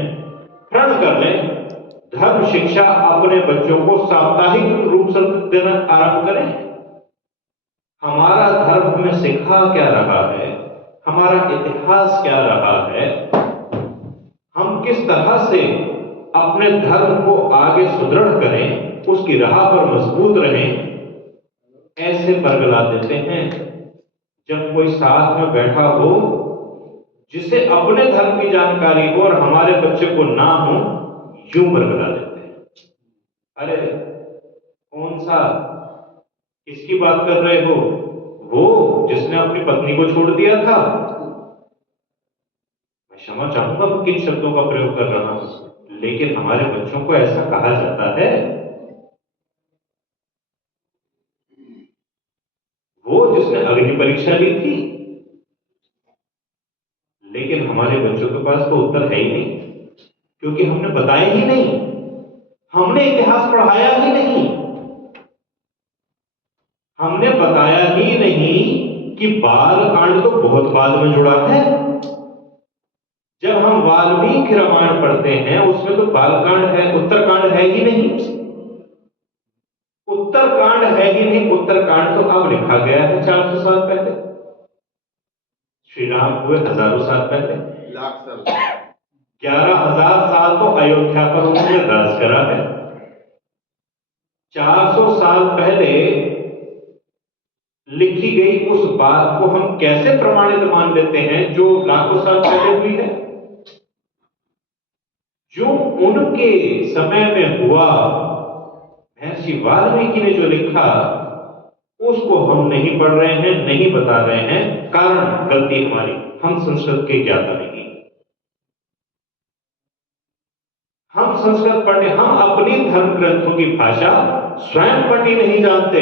प्रण कर लें, धर्म शिक्षा अपने बच्चों को साप्ताहिक रूप से देना आरंभ करें। हमारा धर्म हमें सिखा क्या रहा है, हमारा इतिहास क्या रहा है, हम किस तरह से अपने धर्म को आगे सुदृढ़ करें, उसकी राह पर मजबूत रहें, ऐसे बरगला देते हैं। जब कोई साथ में बैठा हो जिसे अपने धर्म की जानकारी हो और हमारे बच्चे को ना हो, यूं बरगला देते हैं। अरे कौन सा, किसकी बात कर रहे हो? वो जिसने अपनी पत्नी को छोड़ दिया था। मैं क्षमा चाहूंगा मैं किन शब्दों का प्रयोग कर रहा हूं, लेकिन हमारे बच्चों को ऐसा कहा जाता है। वो जिसने अग्नि परीक्षा ली थी, लेकिन हमारे बच्चों के पास तो उत्तर है ही नहीं, क्योंकि हमने बताया ही नहीं, हमने इतिहास पढ़ाया ही नहीं, हमने बताया ही नहीं कि बाल कांड तो बहुत बाद में जुड़ा है। जब हम वाल्मीकि रामायण पढ़ते हैं उसमें तो बालकांड है, उत्तरकांड है ही नहीं। उत्तरकांड है ही नहीं, उत्तरकांड तो अब लिखा गया है 400 साल पहले। श्री राम हुए हजारों साल पहले, लाख साल 11,000 साल तो अयोध्या पर उन्होंने राज करा है। 400 साल पहले लिखी गई उस बात को हम कैसे प्रमाणित मान लेते हैं जो लाखों साल पहले हुई है? जो उनके समय में हुआ, महर्षि वाल्मीकि ने जो लिखा उसको हम नहीं पढ़ रहे हैं, नहीं बता रहे हैं। कारण गलती हमारी, हम संस्कृत के ज्ञाता नहीं। हम संस्कृत पढ़ने, हम अपनी धर्म ग्रंथों की भाषा स्वयं पढ़नी नहीं जानते।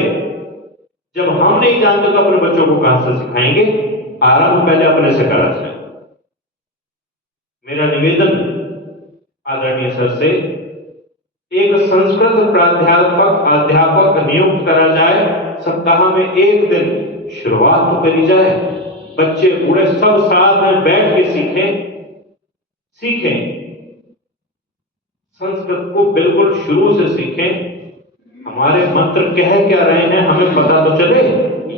जब हम नहीं जानते तो अपने बच्चों को कहां से सिखाएंगे? आरंभ पहले अपने से करा जाए। मेरा निवेदन आदरणीय सर से, एक संस्कृत अध्यापक नियुक्त करा जाए, सप्ताह में एक दिन शुरुआत तो करी जाए, बच्चे बूढ़े सब साथ में बैठ के सीखें, संस्कृत को बिल्कुल शुरू से सीखें। हमारे मंत्र कह क्या रहे हैं हमें पता तो चले,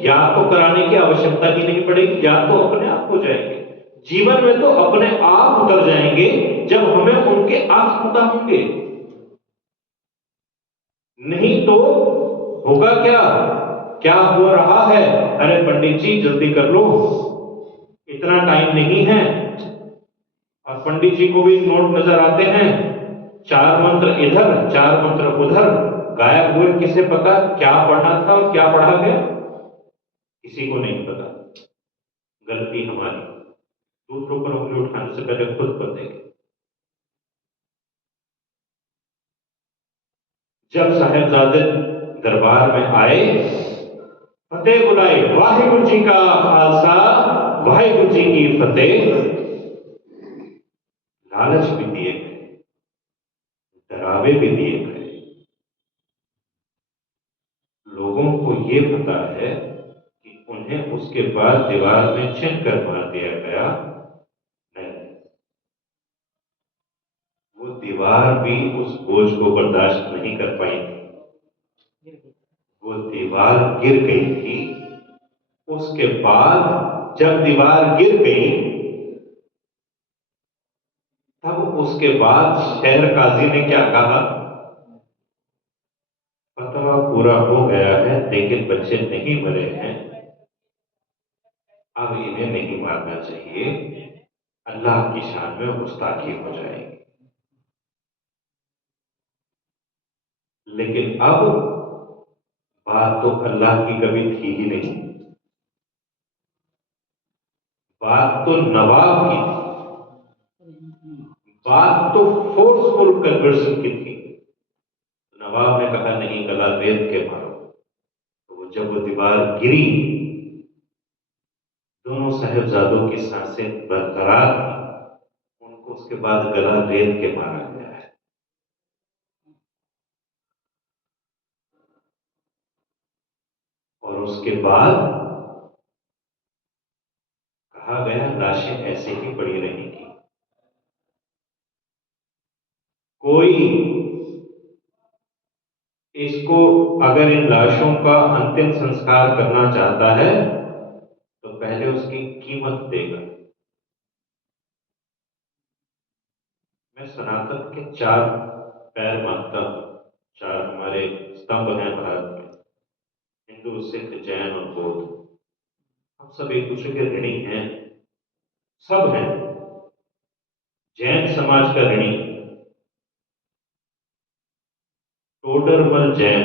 याद तो कराने की आवश्यकता ही नहीं पड़ेगी, याद तो अपने आप हो जाएंगे। जीवन में तो अपने आप उतर जाएंगे जब हमें उनके अर्थ पता होंगे। नहीं तो होगा क्या, क्या हो रहा है? अरे पंडित जी जल्दी कर लो, इतना टाइम नहीं है। और पंडित जी को भी नोट नजर आते हैं, 4 मंत्र इधर 4 मंत्र उधर, गायब हुए। किसे पता क्या पढ़ना था और क्या पढ़ा गया? किसी को नहीं पता। गलती हमारी। दूसरों पर उंगली उठाने से पहले खुद पर देखें। जब साहेबजादे दरबार में आए, फतेह बुलाए, वाहिगुरु जी का खालसा, वाहिगुरु जी की फतेह। लालच भी दिए गए, डरावे भी दिए गए। लोगों को ये पता है कि उन्हें उसके बाद दीवार में चिन्ह कर मार दिया गया। नहीं, वो दीवार भी उस बोझ को बर्दाश्त नहीं कर पाई थी। वो दीवार गिर गई थी। उसके बाद जब दीवार गिर गई, तब उसके बाद शहर काजी ने क्या कहा? फतवा पूरा हो गया है लेकिन बच्चे नहीं मरे हैं, अब इन्हें नहीं मारना चाहिए, अल्लाह की शान में गुस्ताखी हो जाएगी। लेकिन अब बात तो अल्लाह की कभी थी ही नहीं, बात तो नवाब की थी, बात तो फोर्सफुल कन्वर्सन की थी। नवाब ने कहा नहीं, गला रेत के मारो। तो जब वो दीवार गिरी, दोनों साहिबजादों की सांसें बरकरार थी, उनको उसके बाद गला रेत के मारा गया है। और उसके बाद कहा गया लाशें ऐसे ही पड़ी रहेंगी। कोई इसको अगर इन लाशों का अंतिम संस्कार करना चाहता है तो पहले उसकी कीमत देगा। मैं सनातन के 4 पैर मानता हूं, 4 हमारे स्तंभ हैं भारत में, हिंदू, सिख, जैन और बौद्ध। हम सब एक दूसरे के ऋणी हैं, सब हैं। जैन समाज का ऋणी टोडरमल जैन,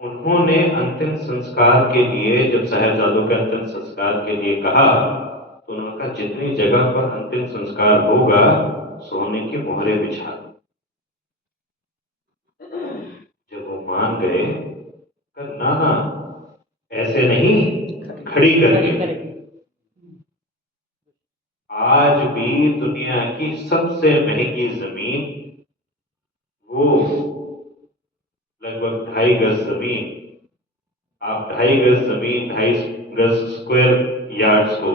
उन्होंने अंतिम संस्कार के लिए, जब साहिबजादों के अंतिम संस्कार के लिए कहा, तो उन्होंने कहा जितनी जगह पर अंतिम संस्कार होगा सोने की मोहरें बिछा दो। जब वो मान गए, कहा ना ना ऐसे नहीं, खड़ी करके। आज भी दुनिया की सबसे महंगी जमीन, वो लगभग 2.5 गज जमीन, आप 2.5 गज जमीन, 2.5 गज स्क्वायर यार्ड्स को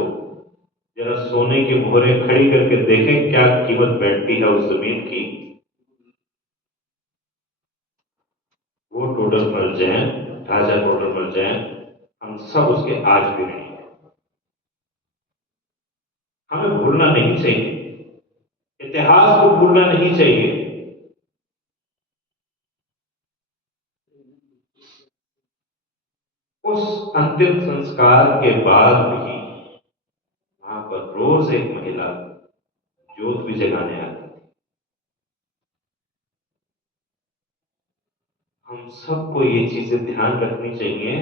जरा सोने की मोहरें खड़ी करके देखें क्या कीमत बैठती है उस जमीन की। वो टोडरमल जैन, राजा टोडरमल जैन, हम सब उसके आज भी ऋणी हैं। हमें भूलना नहीं चाहिए, इतिहास को भूलना नहीं चाहिए। उस अंतिम संस्कार के बाद भी वहां पर रोज एक महिला ज्योत भी जगाने आती थी। हम सबको ये चीजें ध्यान रखनी चाहिए।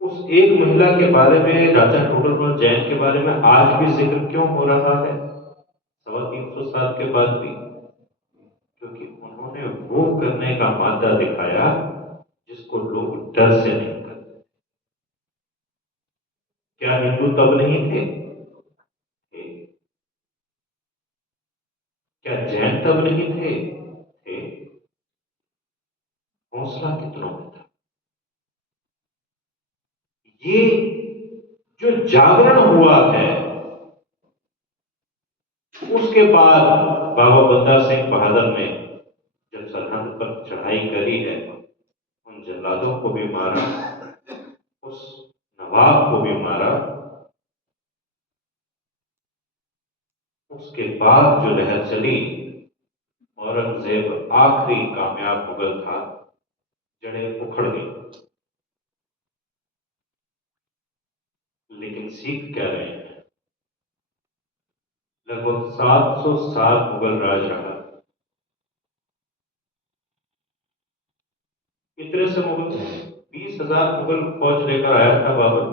उस एक महिला के बारे में, राजा टोडरमल जैन के बारे में आज भी जिक्र क्यों हो रहा है 350 साल के बाद भी? क्योंकि उन्होंने वो करने का मादा दिखाया जिसको लोग डर से नहीं करते। क्या हिंदू तब नहीं थे? थे। क्या जैन तब नहीं थे? थे। हौसला कितनों में था। ये जो जागरण हुआ है, उसके बाद बाबा बंदा सिंह बहादुर ने जब सरहद पर चढ़ाई करी है, उन जल्लादों को भी मारा, उस नवाब को भी मारा। उसके बाद जो लहर चली, औरंगजेब आखिरी कामयाब मुगल था, जड़ें उखड़ गई। लेकिन सीख क्या रहे हैं? लगभग 700 साल मुगल राज रहा। इतने से मुगल 20,000 मुगल फौज लेकर आया था बाबर।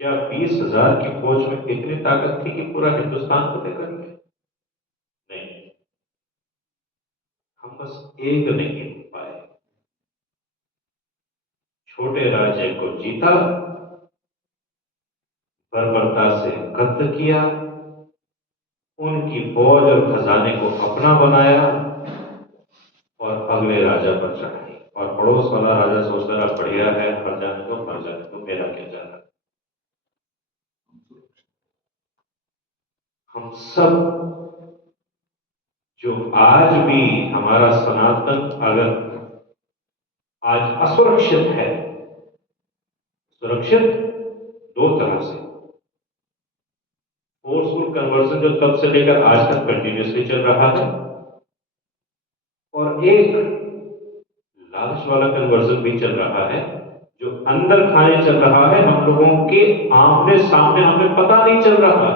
क्या 20,000 की फौज में इतनी ताकत थी कि पूरा हिंदुस्तान फतेह कर ले? नहीं, हम बस एक नहीं हो पाए। छोटे राज्य को जीता, बर्बरता से कत्ल किया, उनकी फौज और खजाने को अपना बनाया और अगले राजा पर चढ़ाई। और पड़ोस वाला राजा सोचता रहा बढ़िया है, मर जाने दो, मर जाने दो, मेरा क्या जाना। हम सब जो आज भी हमारा सनातन अगर आज असुरक्षित है, सुरक्षित 2 तरह से। फोर्सफुल कन्वर्सन जो तब से लेकर आज तक कंटिन्यूसली चल रहा है, और एक लालच वाला कन्वर्जन भी चल रहा है जो अंदर खाने चल रहा है, हम लोगों के आमने सामने, हमें पता नहीं चल रहा।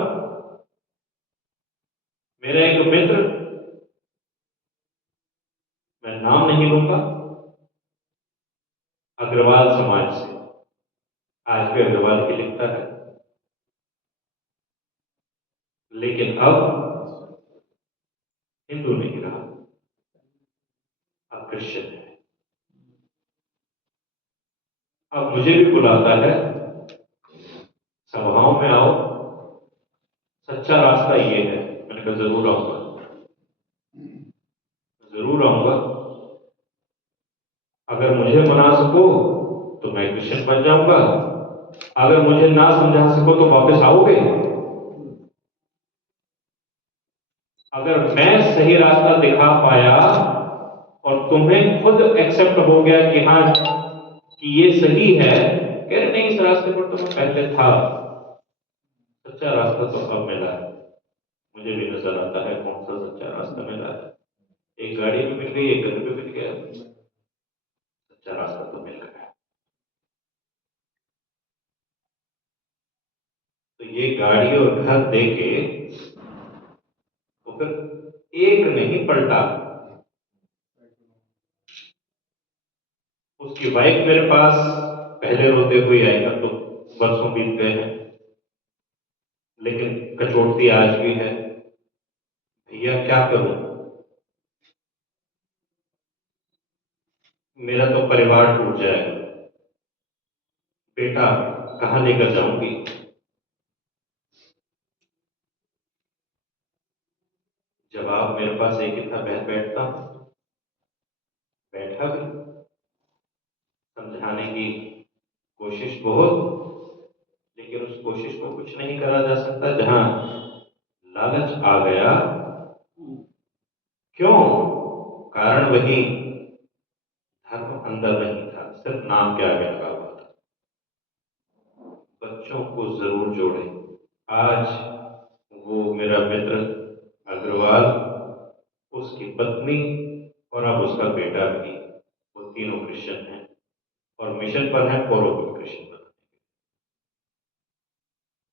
मेरा एक मित्र, मैं नाम नहीं लूंगा, अग्रवाल समाज से, आज भी अग्रवाल ही लिखता है, लेकिन अब हिंदू नहीं रहा, अब क्रिश्चियन है। अब मुझे भी बुलाता है सभाओं में आओ, सच्चा रास्ता ये है। मैंने कहा जरूर आऊंगा, जरूर आऊंगा। अगर मुझे मना सको तो मैं क्रिश्चियन बन जाऊंगा, अगर मुझे ना समझा सको तो वापस आओगे। अगर मैं सही रास्ता दिखा पाया और तुम्हें खुद एक्सेप्ट हो गया कि हाँ कि ये सही है, कह रहे नहीं इस रास्ते पर तो मैं पहले था, सच्चा रास्ता तो अब मिला है। मुझे भी नजर आता है कौन सा सच्चा रास्ता मिला है। एक गाड़ी भी मिल गई, एक घर भी मिल गया, सच्चा रास्ता तो मिल गया। तो ये गाड़ी और घर देके तो फिर एक नहीं पलटा, उसकी वाइफ मेरे पास पहले रोते हुए आई, अब तो बरसों बीत गए हैं, लेकिन कचोटती आज भी है, भैया क्या करूं, मेरा तो परिवार टूट जाएगा, बेटा कहां लेकर जाऊंगी। जवाब मेरे पास एक ही था, बैठता बैठा भी, समझाने की कोशिश बहुत, लेकिन उस कोशिश को कुछ नहीं करा जा सकता जहां लालच आ गया। क्यों? कारण वही, धर्म अंदर नहीं था, सिर्फ नाम के आगे लगा हुआ था। बच्चों को जरूर जोड़े। आज वो मेरा मित्र अग्रवाल, उसकी पत्नी और अब उसका बेटा भी, वो तीनों क्रिश्चियन हैं और मिशन पर है फॉलो क्रिश्चियन बनाने।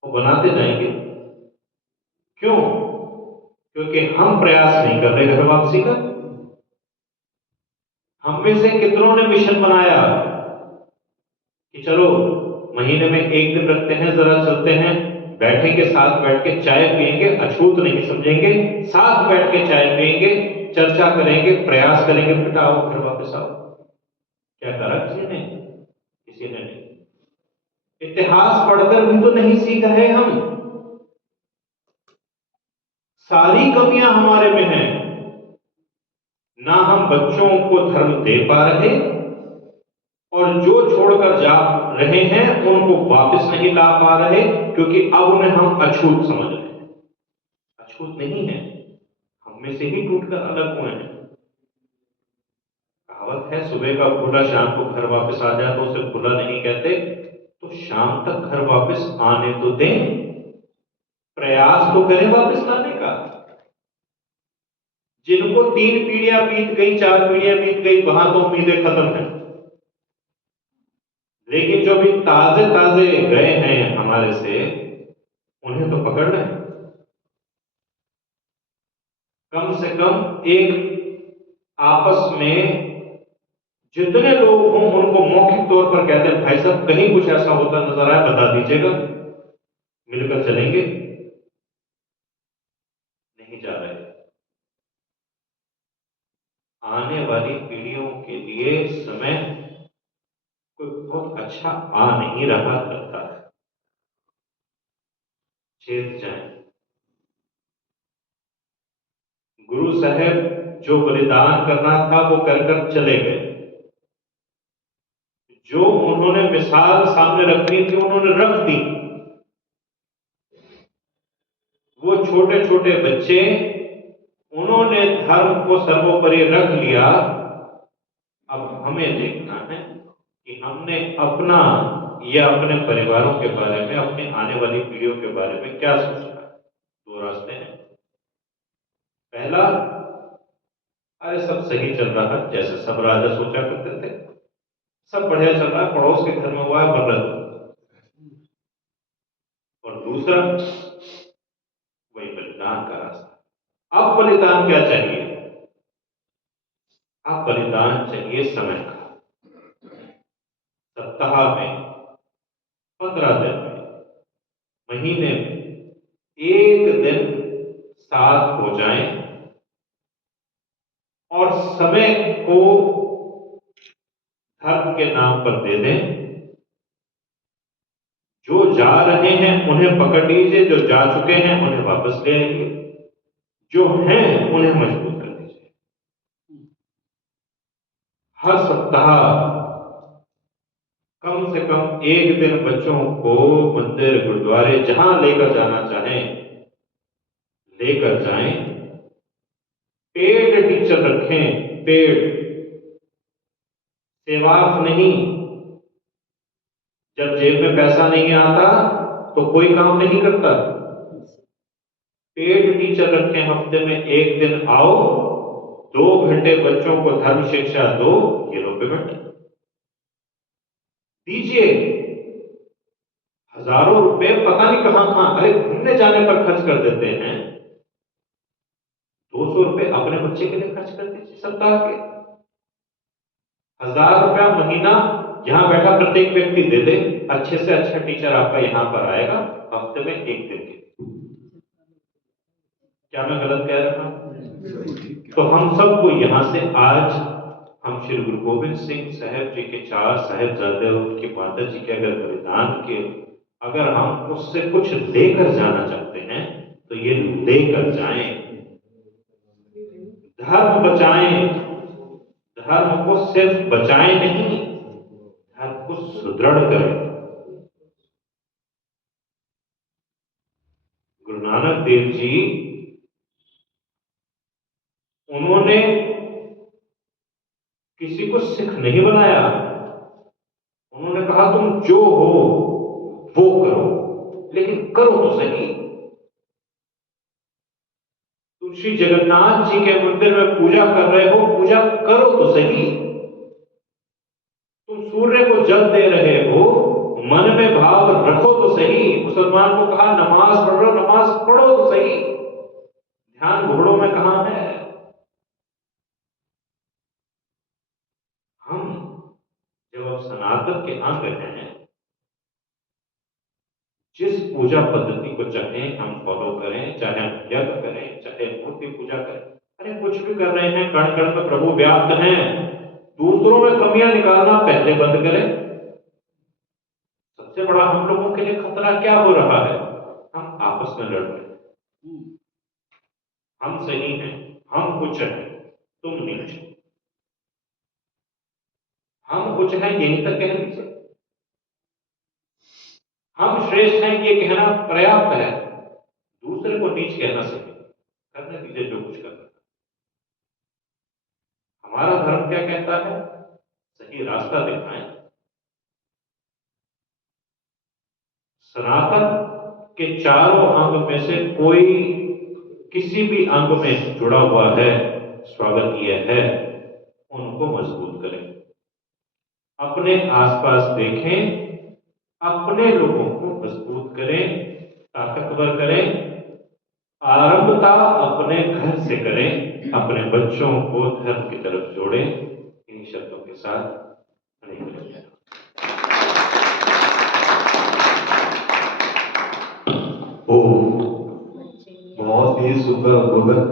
वो बनाते जाएंगे। क्यों? क्योंकि हम प्रयास नहीं कर रहे घर वापसी का। हम में से कितनों ने मिशन बनाया कि चलो महीने में एक दिन रखते हैं, जरा चलते हैं, बैठेंगे, साथ बैठ के चाय पिएंगे, अछूत नहीं समझेंगे, साथ बैठ के चाय पिएंगे, चर्चा करेंगे, प्रयास करेंगे, बेटा आओ घर वापस आओ। क्या करा किसी ने? किसी ने नहीं। इतिहास पढ़कर भी तो नहीं सीख रहे हम। सारी कमियां हमारे में हैं। ना हम बच्चों को धर्म दे पा रहे, और जो छोड़कर जा रहे हैं उनको वापस नहीं ला पा रहे, क्योंकि अब उन्हें हम अछूत समझ रहे हैं। अछूत नहीं है, हम में से ही टूटकर अलग हुए हैं। कहावत है, सुबह का भूला शाम को घर वापस आ जाए तो उसे भूला नहीं कहते। तो शाम तक घर वापस आने तो दें, प्रयास तो करें वापस लाने का। जिनको 3 पीढ़ियां बीत गई, 4 पीढ़ियां बीत गई, वहां तो उम्मीदें खत्म है, लेकिन जो भी ताजे ताजे गए हैं हमारे से, उन्हें तो पकड़ लें। कम से कम एक आपस में जितने लोग हों उनको मौखिक तौर पर कहते हैं, भाई साहब कहीं कुछ ऐसा होता नजर आए बता दीजिएगा, मिलकर चलेंगे। नहीं जा रहे। आने वाली पीढ़ियों के लिए समय कोई बहुत अच्छा आ नहीं रहा लगता है। चेत जाए। गुरु साहब जो बलिदान करना था वो कर कर चले गए, जो उन्होंने मिसाल सामने रखनी थी उन्होंने रख दी। वो छोटे छोटे बच्चे, उन्होंने धर्म को सर्वोपरि रख लिया। अब हमें देखना है कि हमने अपना या अपने परिवारों के बारे में, अपने आने वाली पीढ़ियों के बारे में क्या सोचना है। 2 रास्ते हैं। पहला, अरे सब सही चल रहा है, जैसे सब राजा सोचा करते थे, सब बढ़िया चल रहा है, पड़ोस के घर में हुआ है बर्रत। और दूसरा, वही बलिदान का रास्ता। अब बलिदान क्या चाहिए? अब बलिदान चाहिए समय का। सप्ताह में, 15 दिन में, महीने में 1 दिन साथ हो जाएं और समय को धर्म के नाम पर दे दें। जो जा रहे हैं उन्हें पकड़ लीजिए, जो जा चुके हैं उन्हें वापस ले आइए, जो हैं उन्हें मजबूत कर दीजिए। हर सप्ताह कम से कम एक दिन बच्चों को मंदिर, गुरुद्वारे, जहां लेकर जाना चाहें लेकर जाएं। पेड टीचर रखें, पेड, सेवार्थ नहीं। जब जेब में पैसा नहीं आता तो कोई काम नहीं करता। पेड टीचर रखें, हफ्ते में एक दिन आओ, 2 घंटे बच्चों को धर्म शिक्षा दो, ये लो पेमेंट दीजिए। हजारों रुपए पता नहीं कहां कहां, अरे घूमने जाने पर खर्च कर देते हैं। 200 रुपए अपने बच्चे के लिए खर्च कर दीजिए सप्ताह के। 1000 रुपया महीना यहां बैठा प्रत्येक व्यक्ति दे दे, अच्छे से अच्छा टीचर आपका यहां पर आएगा हफ्ते में एक दिन के। क्या मैं गलत कह रहा हूं? तो हम सबको यहां से आज हम श्री गुरु गोविंद सिंह साहब जी के 4 साहिबजादे और उनकी माता जी के अगर बलिदान के, अगर हम उससे कुछ लेकर जाना चाहते हैं तो ये लेकर जाएं। धर्म बचाएं, धर्म को सिर्फ बचाएं नहीं, धर्म को सुदृढ़ करें। गुरु नानक देव जी, उन्होंने किसी को सिख नहीं बनाया। उन्होंने कहा तुम जो हो वो करो, लेकिन करो तो सही। तुलसी जगन्नाथ जी के मंदिर में पूजा कर रहे हो, पूजा करो तो सही। तुम सूर्य को जल दे रहे हो, मन में भाव रखो तो सही। मुसलमान को कहा नमाज पढ़ रहे हो, नमाज पढ़ो तो सही। ध्यान घोड़ों में कहां है? हम जब अब सनातन के अंग हैं, जिस पूजा पद्धति को चाहे हम फॉलो करें, चाहे हम यज्ञ करें, चाहे मूर्ति पूजा करें, अरे कुछ भी कर रहे हैं, कण कण में प्रभु व्याप्त हैं। दूसरों में कमियां निकालना पहले बंद करें। सबसे बड़ा हम लोगों के लिए खतरा क्या हो रहा है? हम आपस में लड़ रहे हैं। हम सही हैं, हम उच्च हैं, तुम नीच। हम उच्च हैं यहीं तक कह लीजिए, हम श्रेष्ठ हैं ये कहना पर्याप्त है। दूसरे को नीच कहना सही, करने दीजिए जो कुछ करना। हमारा धर्म क्या कहता है? सही रास्ता दिखाएं। सनातन के चारों अंग में से कोई किसी भी अंग में जुड़ा हुआ है, स्वागत यह है, उनको मजबूत करें। अपने आसपास देखें, अपने लोगों को मजबूत करें, ताकतवर करें। आरंभता अपने घर से करें, अपने बच्चों को धर्म की तरफ जोड़ें। इन शब्दों के साथ अनेक धन्यवाद। ओ, बहुत ही सुंदर उद्बोधन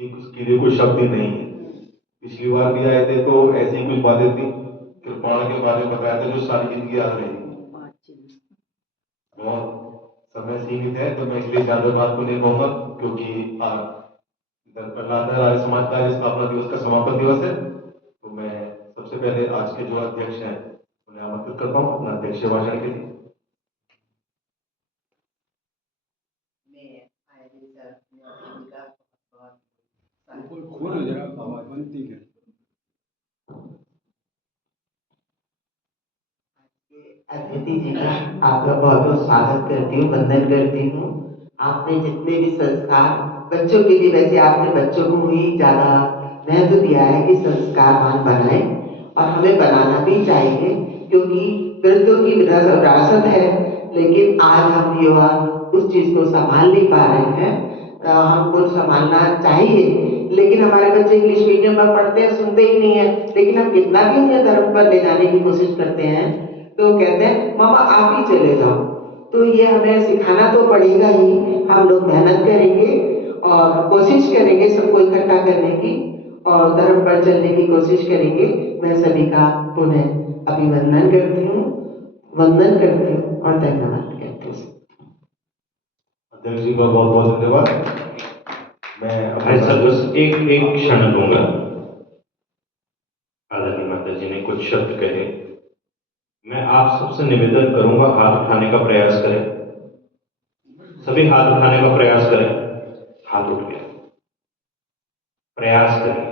कि उसके लिए कोई शब्द ही नहीं है। पिछली बार भी आए थे तो ऐसी कुछ बातें थी, कृपाण के बारे में बताया था जो सारी जिंदगी याद रहेगी। बहुत समय सीमित है तो मैं इसलिए ज्यादा बात को नहीं कहूंगा, क्योंकि प्रहलाद आर्य समाज का स्थापना दिवस का समापन दिवस है। तो मैं सबसे पहले आज के जो अध्यक्ष हैं उन्हें आमंत्रित करता हूँ अपना अध्यक्ष भाषण के लिए। अतिथि जी का आपका बहुत बहुत स्वागत करती हूँ, वंदन करती हूँ। आपने जितने भी संस्कार बच्चों के लिए, वैसे आपने बच्चों को ही ज्यादा महत्व दिया है कि संस्कारवान बनाए, और हमें बनाना भी चाहिए, क्योंकि वृद्धों की विरासत है। लेकिन आज हम युवा उस चीज को संभाल नहीं पा रहे हैं। हमको संभालना चाहिए, लेकिन हमारे बच्चे इंग्लिश मीडियम में पढ़ते हैं, सुनते ही नहीं है। लेकिन हम कितना भी उन्हें धर्म पर ले जाने की कोशिश करते हैं तो कहते हैं मामा आप ही चले जाओ। तो ये हमें सिखाना तो पड़ेगा ही। हम लोग मेहनत करेंगे और कोशिश करेंगे सबको इकट्ठा करने की और धर्म पर चलने की कोशिश करेंगे। मैं सभी का पुनः अभिवंदन करती हूँ, वंदन करती हूँ। और धन्यवाद कहते हैं। अध्यक्ष जी का बहुत बहुत धन्यवाद। मैं भाई साहब बस एक क्षण दूंगा। आदरणीय माता जी ने कुछ शब्द कहे, मैं आप सबसे निवेदन करूंगा हाथ उठाने का प्रयास करें। सभी हाथ उठाने का प्रयास करें। हाथ उठ गया। प्रयास करिए,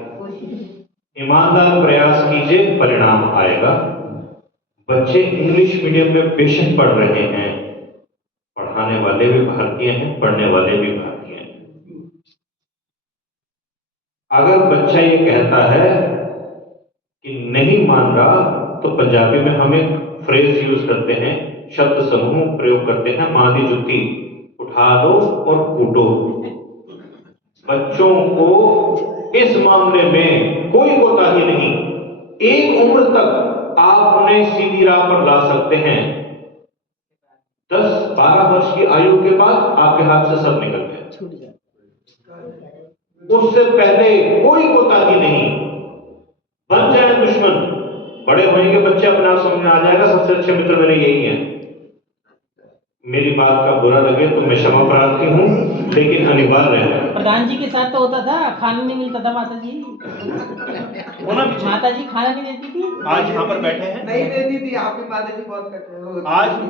ईमानदार प्रयास कीजिए, परिणाम आएगा। बच्चे इंग्लिश मीडियम में बेशक पढ़ रहे हैं, पढ़ाने वाले भी भारतीय हैं, पढ़ने वाले भी भारतीय हैं। अगर बच्चा ये कहता है कि नहीं मान रहा, तो पंजाबी में हम एक फ्रेज यूज करते हैं, शब्द समूह प्रयोग करते हैं, मादी जुत्ती उठा लो और कूटो। बच्चों को इस मामले में कोई कोताही नहीं। एक उम्र तक आप उन्हें सीधी राह पर ला सकते हैं। 10-12 वर्ष की आयु के बाद आपके हाथ से सब निकल गया। उससे पहले कोई कोताही नहीं। बन जाए दुश्मन, बड़े होने के बच्चे अपने आप समझ में आ जाएगा। सबसे अच्छे मित्र मेरे यही हैं। मेरी बात का बुरा लगे तो मैं क्षमा प्रार्थी हूं, लेकिन अनिवार्य है। प्रधान जी के साथ तो होता था, खाना नहीं मिलता था माता जी। माता जी खाना नहीं देती थी। आज यहाँ पर बैठे हैं, नहीं देती थी, आपकी माता जी बहुत करते हैं।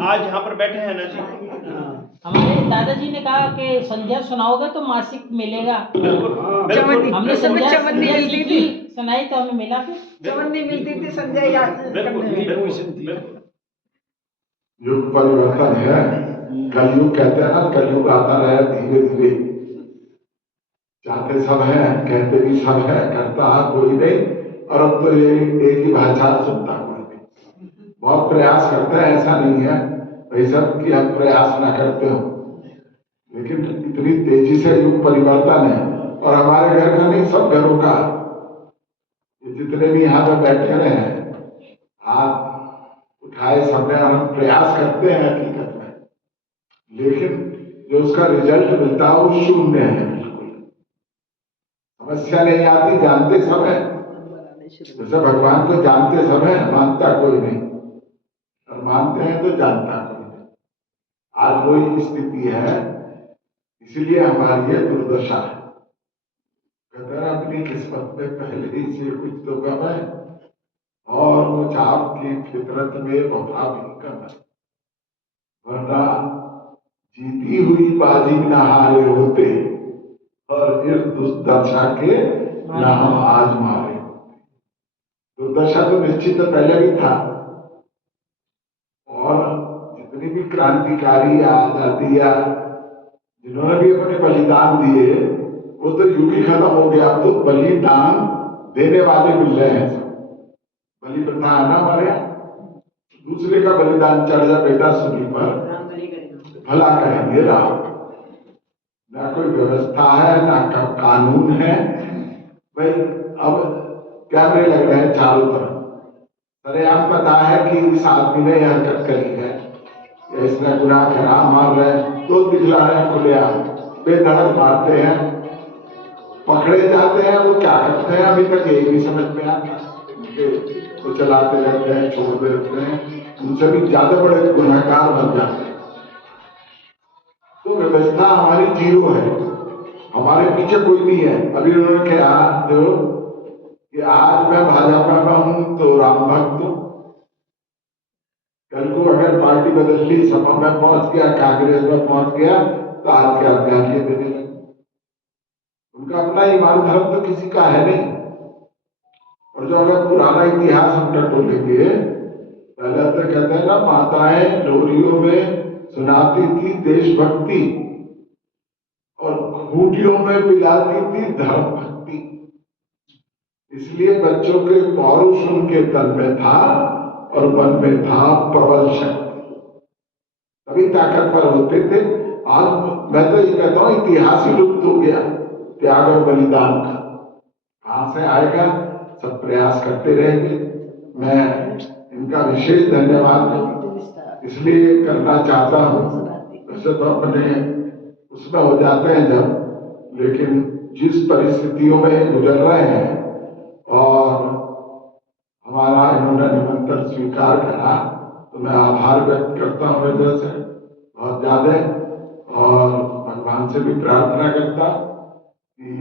आज यहाँ पर बैठे हैं ना जी। हमारे दादाजी ने कहा कि संध्या सुनाओगे तो मासिक मिलेगा। बिल्कुल हमने उस समय संध्या चवन्नी संध्या मिलती सीखी, थी। सुनाई तो हमें मिला फिर। चवन नहीं मिलती थी संजय याद बिल्कुल। युग परिवर्तन है। कलयुग कहते हैं ना, कलयुग आता रहे धीरे धीरे। चाहते सब हैं, कहते भी सब है, करता कोई नहीं। और अब तो ये एक ही भाषा सुनता कोई नहीं। बहुत प्रयास करते हैं, ऐसा नहीं है भाई सब कि हम प्रयास ना करते हो, लेकिन इतनी तेजी से युग परिवर्तन है। और हमारे घर का नहीं, सब घरों का, जितने भी यहाँ पर बैठे रहे हैं, हाथ उठाए सबने, और हम प्रयास करते हैं हकीकत में, लेकिन जो उसका रिजल्ट मिलता है वो शून्य है। बिल्कुल समस्या नहीं आती, जानते सब है। जैसे भगवान को जानते सब है, मानता कोई नहीं, और मानते हैं तो जानता कोई नहीं। आज वही स्थिति है, इसलिए हमारी ये दुर्दशा है। कहते हैं अपनी किस्मत में पहले ही से कुछ तो कम है, और कुछ आपकी फितरत में वफा भी कम है। वरना जीती हुई बाजी न हारे होते, और इस दुर्दशा के न हम आज मारे होते। दुर्दशा तो निश्चित पहले भी था, और जितनी भी क्रांतिकारी आजादी या जिन्होंने भी अपने बलिदान दिए, वो तो युग ही खत्म हो गया। अब तो बलिदान देने वाले मिल रहे हैं। बलि प्रथा है ना हमारे यहाँ, दूसरे का बलिदान चढ़ जा बेटा सूली पर, भला करेंगे राम। ना कोई व्यवस्था है, ना कानून है। भाई अब कैमरे लग रहे हैं चारों तरफ, सरेआम पता है कि इस आदमी ने यह हरकत करी है, या इसने गुनाह करा, मार रहे हैं तो दिखला रहे हैं खुलेआम, बेधड़क मारते हैं, पकड़े जाते हैं। वो क्या करते हैं अभी तक यही नहीं समझ में आता। वो चलाते रहते हैं, छोड़ते रहते हैं, उनसे भी ज्यादा बड़े गुनहगार बन जाते हैं। तो व्यवस्था हमारी जीरो है, हमारे पीछे कोई नहीं है। अभी उन्होंने कहा जो कि आज मैं भाजपा में हूं तो राम भक्त हूं, कल को अगर पार्टी बदल ली, सपा में पहुंच गया, कांग्रेस में पहुंच गया, तो आज क्या गालियां देने लगे। उनका अपना ईमान धर्म तो किसी का है नहीं। और जो अगर पुराना इतिहास हम टटोलेंगे, पहले तो कहते हैं ना, माताएं लोरियों में सुनाती थी देशभक्ति, और खूंटियों में पिलाती थी धर्म भक्ति। इसलिए बच्चों के पौरुष उनके तन में था, और मन में था प्रबल शक्ति, तभी ताकतवर होते थे। आज मैं तो ये कहता हूँ इतिहास ही लुप्त हो गया त्याग और बलिदान का। कहां से आएगा? सब प्रयास करते रहेंगे। मैं इनका विशेष धन्यवाद इसलिए करना चाहता हूँ, वैसे तो अपने उसमें हो जाते हैं जब, लेकिन जिस परिस्थितियों में गुजर रहे हैं, और हमारा इन्होंने निमंत्रण स्वीकार करा, तो तो मैं आभार व्यक्त करता हूँ हृदय से बहुत ज्यादा, और भगवान से भी प्रार्थना करता कि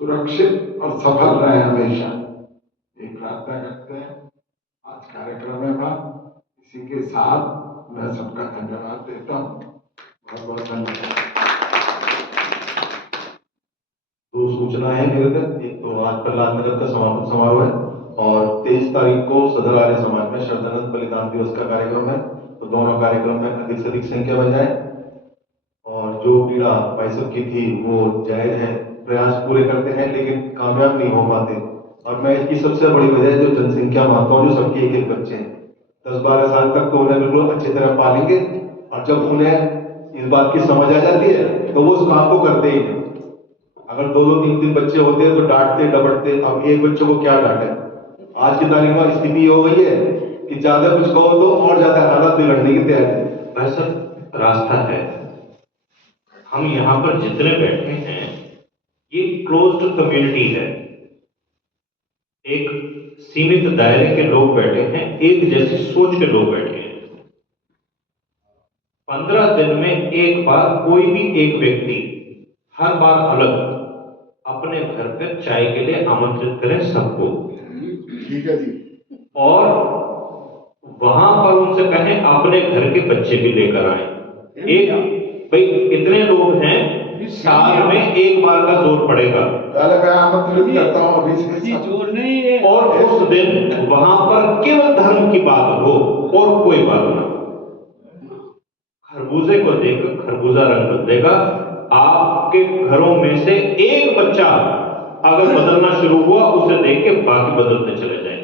सुरक्षित और सफल रहे हमेशा, ये प्रार्थना करते हैं। आज कार्यक्रम में इसी के साथ मैं सबका धन्यवाद देता हूँ। बहुत बहुत धन्यवाद। दो सूचना है मेरे तक। एक तो आज प्रहलाद नगर का समापन समारोह है और 23 तारीख को सदर आर्य समाज में श्रद्धानंद बलिदान दिवस का कार्यक्रम है, तो दोनों कार्यक्रम में अधिक से अधिक संख्या में जाए। और जो पीड़ा भाई साहब की थी वो जायज है, प्रयास पूरे करते हैं लेकिन कामयाब नहीं हो पाते। और मैं इसकी सबसे बड़ी वजह जो जनसंख्या मानता हूँ, जो सबके एक एक बच्चे हैं, 10-12 साल तक तो उन्हें बिल्कुल अच्छी तरह पालेंगे, और जब उन्हें इस बात की समझ आ जाती है तो वो उस काम को करते ही नहीं। अगर 2-2, 3-3 बच्चे होते हैं तो डांटते डपटते, अब एक बच्चे को क्या डांटे। आज की तारीख में स्थिति हो गई है कि ज्यादा कुछ कहो तो और ज्यादा हालात बिगड़ने की तैयारी। वैसा रास्ता है। हम यहाँ पर जितने बैठे हैं ये क्लोज्ड कम्युनिटी है, एक सीमित दायरे के लोग बैठे हैं, एक जैसी सोच के लोग बैठे हैं। 15 दिन में एक बार कोई भी एक व्यक्ति, हर बार अलग, अपने घर पर चाय के लिए आमंत्रित करें सबको। ठीक है जी। और वहां पर उनसे कहें अपने घर के बच्चे भी लेकर आए। एक भाई इतने लोग हैं, साल में एक बार का जोर पड़ेगा। पहले मैं आमंत्रित करता हूँ अभी से। जोर नहीं है। और उस दिन वहां पर केवल धर्म की बात हो और कोई बात ना। खरबूजे को देखकर खरबूजा रंग बदलेगा। आपके घरों में से एक बच्चा अगर बदलना शुरू हुआ, उसे देख के बाकी बदलते चले जाएंगे।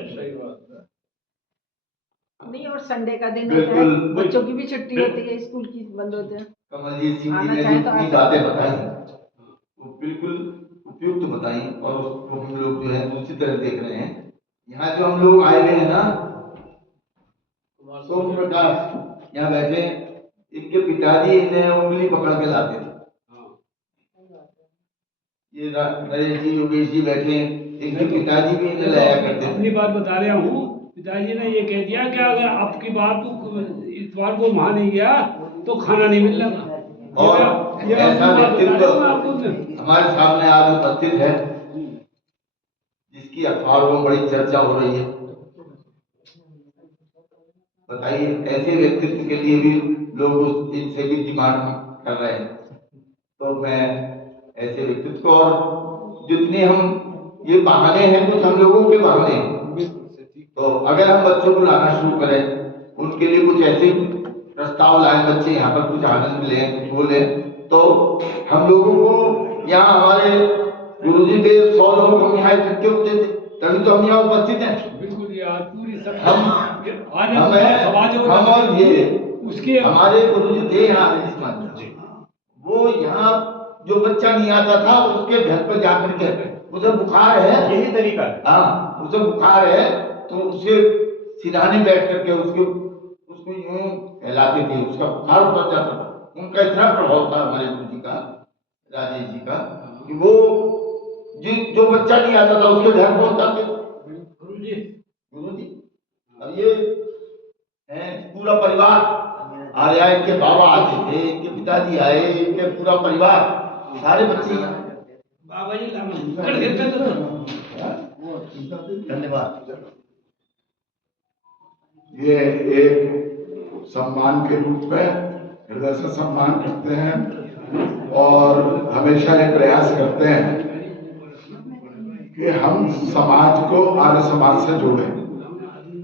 नहीं, और संडे का दिन बिल्कुल, होता है, बच्चों की भी छुट्टी होती है, स्कूल की बंद होते हैं। कमलजीत सिंह जी आना ने चाहे तो जितनी आ बातें सकते बताई हैं। वो बिल्कुल उपयुक्त बताई, और उसको हम लोग जो है दूसरी तरह देख रहे हैं। यहाँ जो हम लोग आए हुए हैं ना, सोम प्रकाश यहाँ बैठे, इनके पिताजी इन्हें उंगली पकड़ के लाते थे। ये नरेश जी, योगेश जी बैठे, इनके पिताजी भी इन्हें लाया करते थे। अपनी बात बता रहा हूँ, पिताजी ने ये कह दिया कि अगर आपकी बात को इतवार को वहां नहीं गया तो खाना नहीं मिलना। और ऐसा व्यक्तित्व हमारे सामने आज उपस्थित है, जिसकी अखबारों में बड़ी चर्चा हो रही है। बताइए, ऐसे व्यक्तित्व के लिए भी लोग इनसे भी डिमांड कर रहे हैं। तो मैं ऐसे व्यक्तित्व को, और जितने हम ये बहाने हैं, कुछ हम लोगों के बहाने हैं, तो अगर हम बच्चों को लाना शुरू करें, उनके लिए कुछ ऐसे प्रस्ताव लाए, बच्चे यहाँ पर कुछ आनंद लें, कुछ बोले, तो हम लोगों को यहाँ हमारे गुरुजी के 100 लोग हम यहाँ इकट्ठे होते थे, तभी तो हम यहाँ उपस्थित हैं। बिल्कुल यार, पूरी सब हम और ये उसके हमारे गुरुजी थे यहाँ जी, वो यहाँ जो बच्चा नहीं आता था उसके घर पर जाकर के, उसे बुखार है, यही तरीका है। हाँ, उसे बुखार है तो उसे सिरहाने बैठ करके उसको यूं फैलाते थे, उसका बुखार उतर जाता था। उनका इतना प्रभाव था हमारे गुरु जी का, राजेश जी का, कि वो जो बच्चा नहीं आता था उसके घर पहुंचाते थे। गुरु जी अब ये है पूरा परिवार आ गया, इनके बाबा आते थे, इनके पिताजी आए, इनके पूरा परिवार, सारे बच्चे बाबा जी धन्यवाद। ये एक सम्मान के रूप में हृदय से सम्मान करते हैं, और हमेशा ये प्रयास करते हैं कि हम समाज को आर्य समाज से जोड़ें,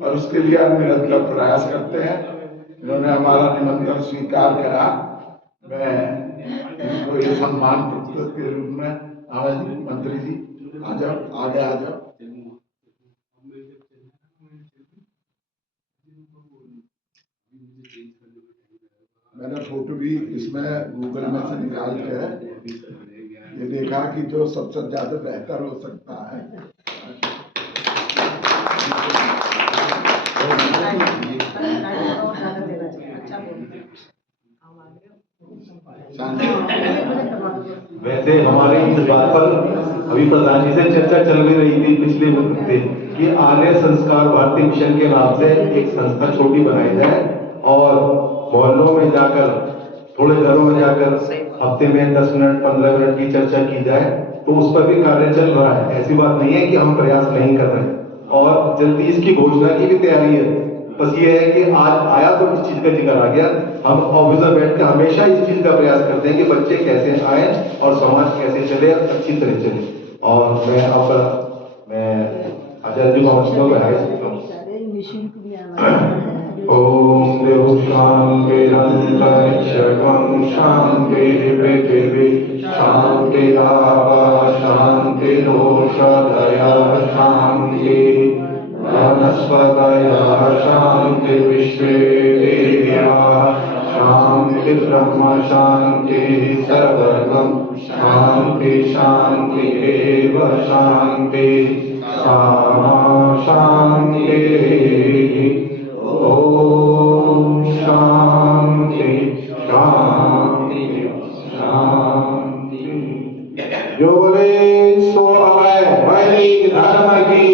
और उसके लिए हम निरंतर प्रयास करते हैं। इन्होंने हमारा निमंत्रण स्वीकार करा, मैं इनको ये सम्मान प्रस्तुत के रूप में, मंत्री जी आ जाओ, आगे आ जाओ। मैंने फोटो भी इसमें गूगल में से निकाल के ये देखा कि जो सबसे ज्यादा बेहतर हो सकता है। वैसे हमारे इस बात पर अभी अभी प्रधान जी से चर्चा चल भी रही थी पिछले हफ्ते कि आर्य संस्कार भारती मिशन के नाम से एक संस्था छोटी बनाई जाए और मोहल्लों में जाकर, थोड़े घरों में जाकर हफ्ते में 10 मिनट 15 मिनट की चर्चा की जाए। तो उस पर भी कार्य चल रहा है, ऐसी बात नहीं है कि हम प्रयास नहीं कर रहे हैं और जल्दी इसकी घोषणा की भी तैयारी है। बस ये है कि आज आया तो इस चीज का जिक्र आ गया। हम ऑफिस में बैठ के हमेशा इस चीज का प्रयास करते हैं कि बच्चे कैसे आए और समाज कैसे चले और अच्छी तरह चले। और मैं आचार्य जी को हाय सकता हूँ। ओम देव शांतिरंतरिक्षं शांति पृथिवी शांति शांतिरोषधय शांति वनस्पतय शांति विश्वे देवाः शांति ब्रह्म शांति सर्वगम शांति शांति एव शांति सामा शांति। ओम शांति शांति शांति। जो बोले सो अभय वैदिक धर्म की,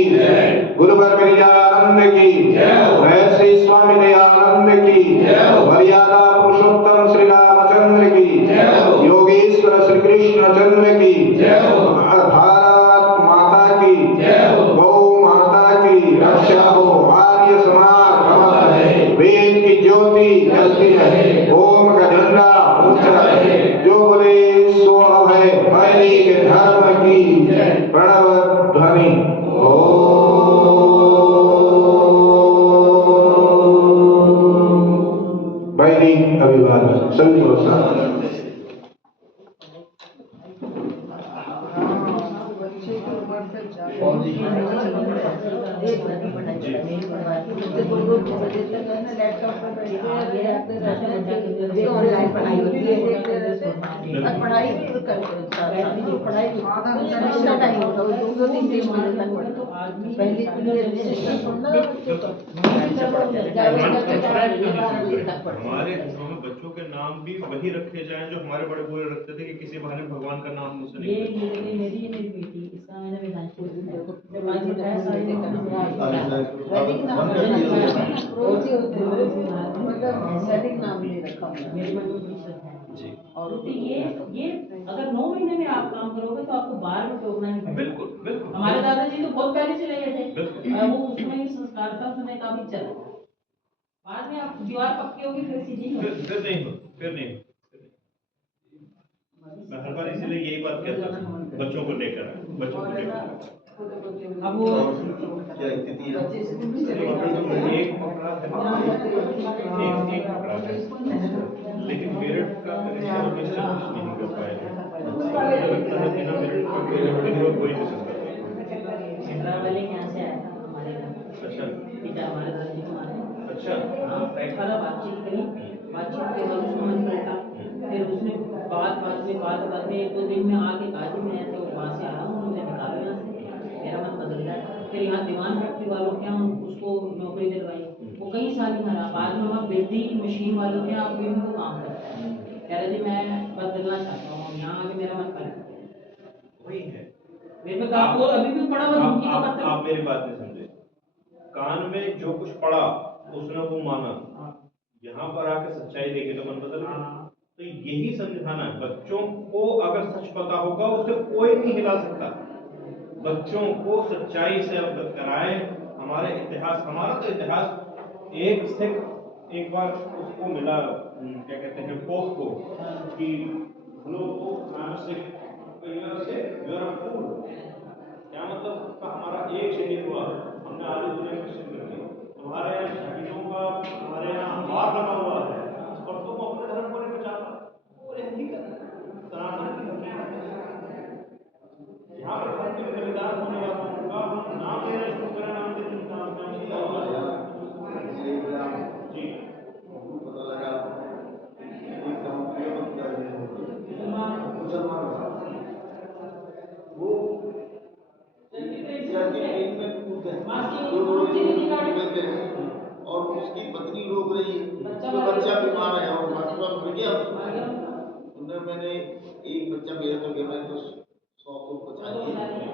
गुरुवर गिरिजानंद की, श्री स्वामी दयानंद की, मर्यादा पुरुषोत्तम श्री रामचंद्र की, योगेश्वर श्री कृष्ण चंद्र की, भारत माता की, गौ माता की रक्षा हो, आर्य समाज अमर रहे, वेद की ज्योति जलती रहे, ओम का झंडा ऊंचा रहे। जो बोले सो अभय वैदिक धर्म की, प्रणव ध्वनि वैदिक अभिवादन सभी प्रोत्साहन। बच्चे को ऊपर से लैपटॉप पर बैठे ऑनलाइन पढ़ाई होती है, देखते रहते और पढ़ाई भी करते पढ़ाई अच्छा टाइम होता है, 2-3 बजे तक पहले हमारे घरों में बच्चों के नाम भी वही रखे जाएं जो हमारे बड़े बूढ़े रखते थे कि किसी बहाने भगवान का नाम मुझसे नहीं मेरी बेटी इसका मैंने विधान नाम नहीं रखा मेरे मन में बड़ी श्रद्धा है जी। और ये अगर 9 महीने में आप काम करोगे तो आपको 12 में टोकना नहीं पड़ेगा। बिल्कुल बिल्कुल। हमारे दादाजी तो बहुत पहले चले गए थे, बिल्कुल। वो उसमें ही संस्कार था, उसमें काफी चला। बाद में आप दीवार पक्की होगी फिर सीधी फिर नहीं। मैं हर बार इसीलिए यही बात कहता हूँ बच्चों को लेकर अब वो क्या स्थिति है? एक पकड़ा है, लेकिन मेरठ का रिजर्वेशन कुछ नहीं कर पाएगा। मुझे लगता है बिना मेरठ का कोई नहीं सकता। सेंट्रा वाले यहाँ से आया था हमारे घर। अच्छा। पिता हमारे दादाजी को माने। अच्छा। हाँ, बैठा रहा, बातचीत करी, बातचीत के बाद उसका मन पलटा। फिर उसने बात में 1-2 दिन में आके कहा कि मैं तो वहाँ से आया हूँ, मुझे निकालो यहाँ से, मेरा मन बदल जाए। फिर यहाँ दीवान फैक्ट्री वालों के यहाँ उसको नौकरी दिलवाई, वो कई साल यहाँ रहा। बाद में वहाँ बिरदी मशीन वालों के यहाँ अभी भी वो काम करता है। कह रहे थे मैं बदलना चाहता हूँ, यहाँ आके मेरा मन पलट वही है। मेरे पे काम और अभी भी पड़ा हुआ धमकी का पत्र। आप मेरी बात नहीं समझे। कान में जो कुछ पड़ा उसने वो माना, यहाँ पर आके सच्चाई देखी तो मन बदल गया। तो यही समझाना है, बच्चों को अगर सच पता होगा उसे कोई नहीं हिला सकता। बच्चों को सच्चाई से अवगत कराएं। हमारा तो इतिहास एक सिख एक बार उसको मिला, क्या कहते हैं, पोप को, कि क्या मतलब हमारा एक शहीद हुआ, हमने आधी दुनिया क्रिश्चियन कर दी, तुम्हारे यहाँ शहीदों का हमारे यहाँ हार लगा हुआ है और तुम अपने धर्म को नहीं बचाता। और यही सनातन की हकीकत है। यहाँ पर धर्म के बलिदान होने वालों का हम नाम लेना शुरू करें, नाम लेने के नाम से जी पता लगा एक गाँव के मुसलमान वो ट्रेन में कूद गए और उसकी पत्नी रोक रही है, तो बच्चा बीमार है और बच्चा मर गया। मैंने एक बच्चा मेरा तो गया, मैं तो 100 को बचा दिए।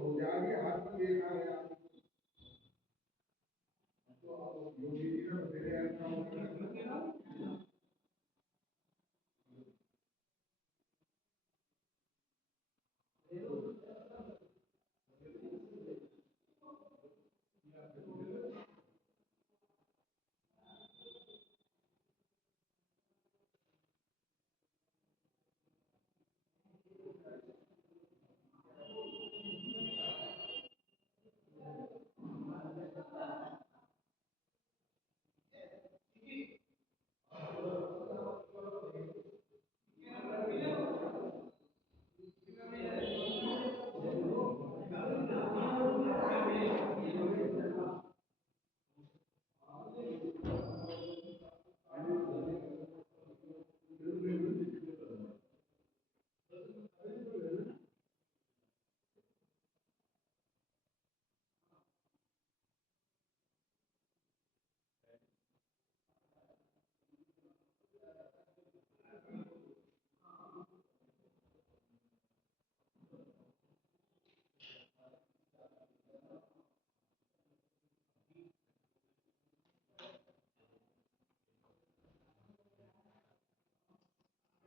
हो जाएगी हाथ में देखा है आप तो योगी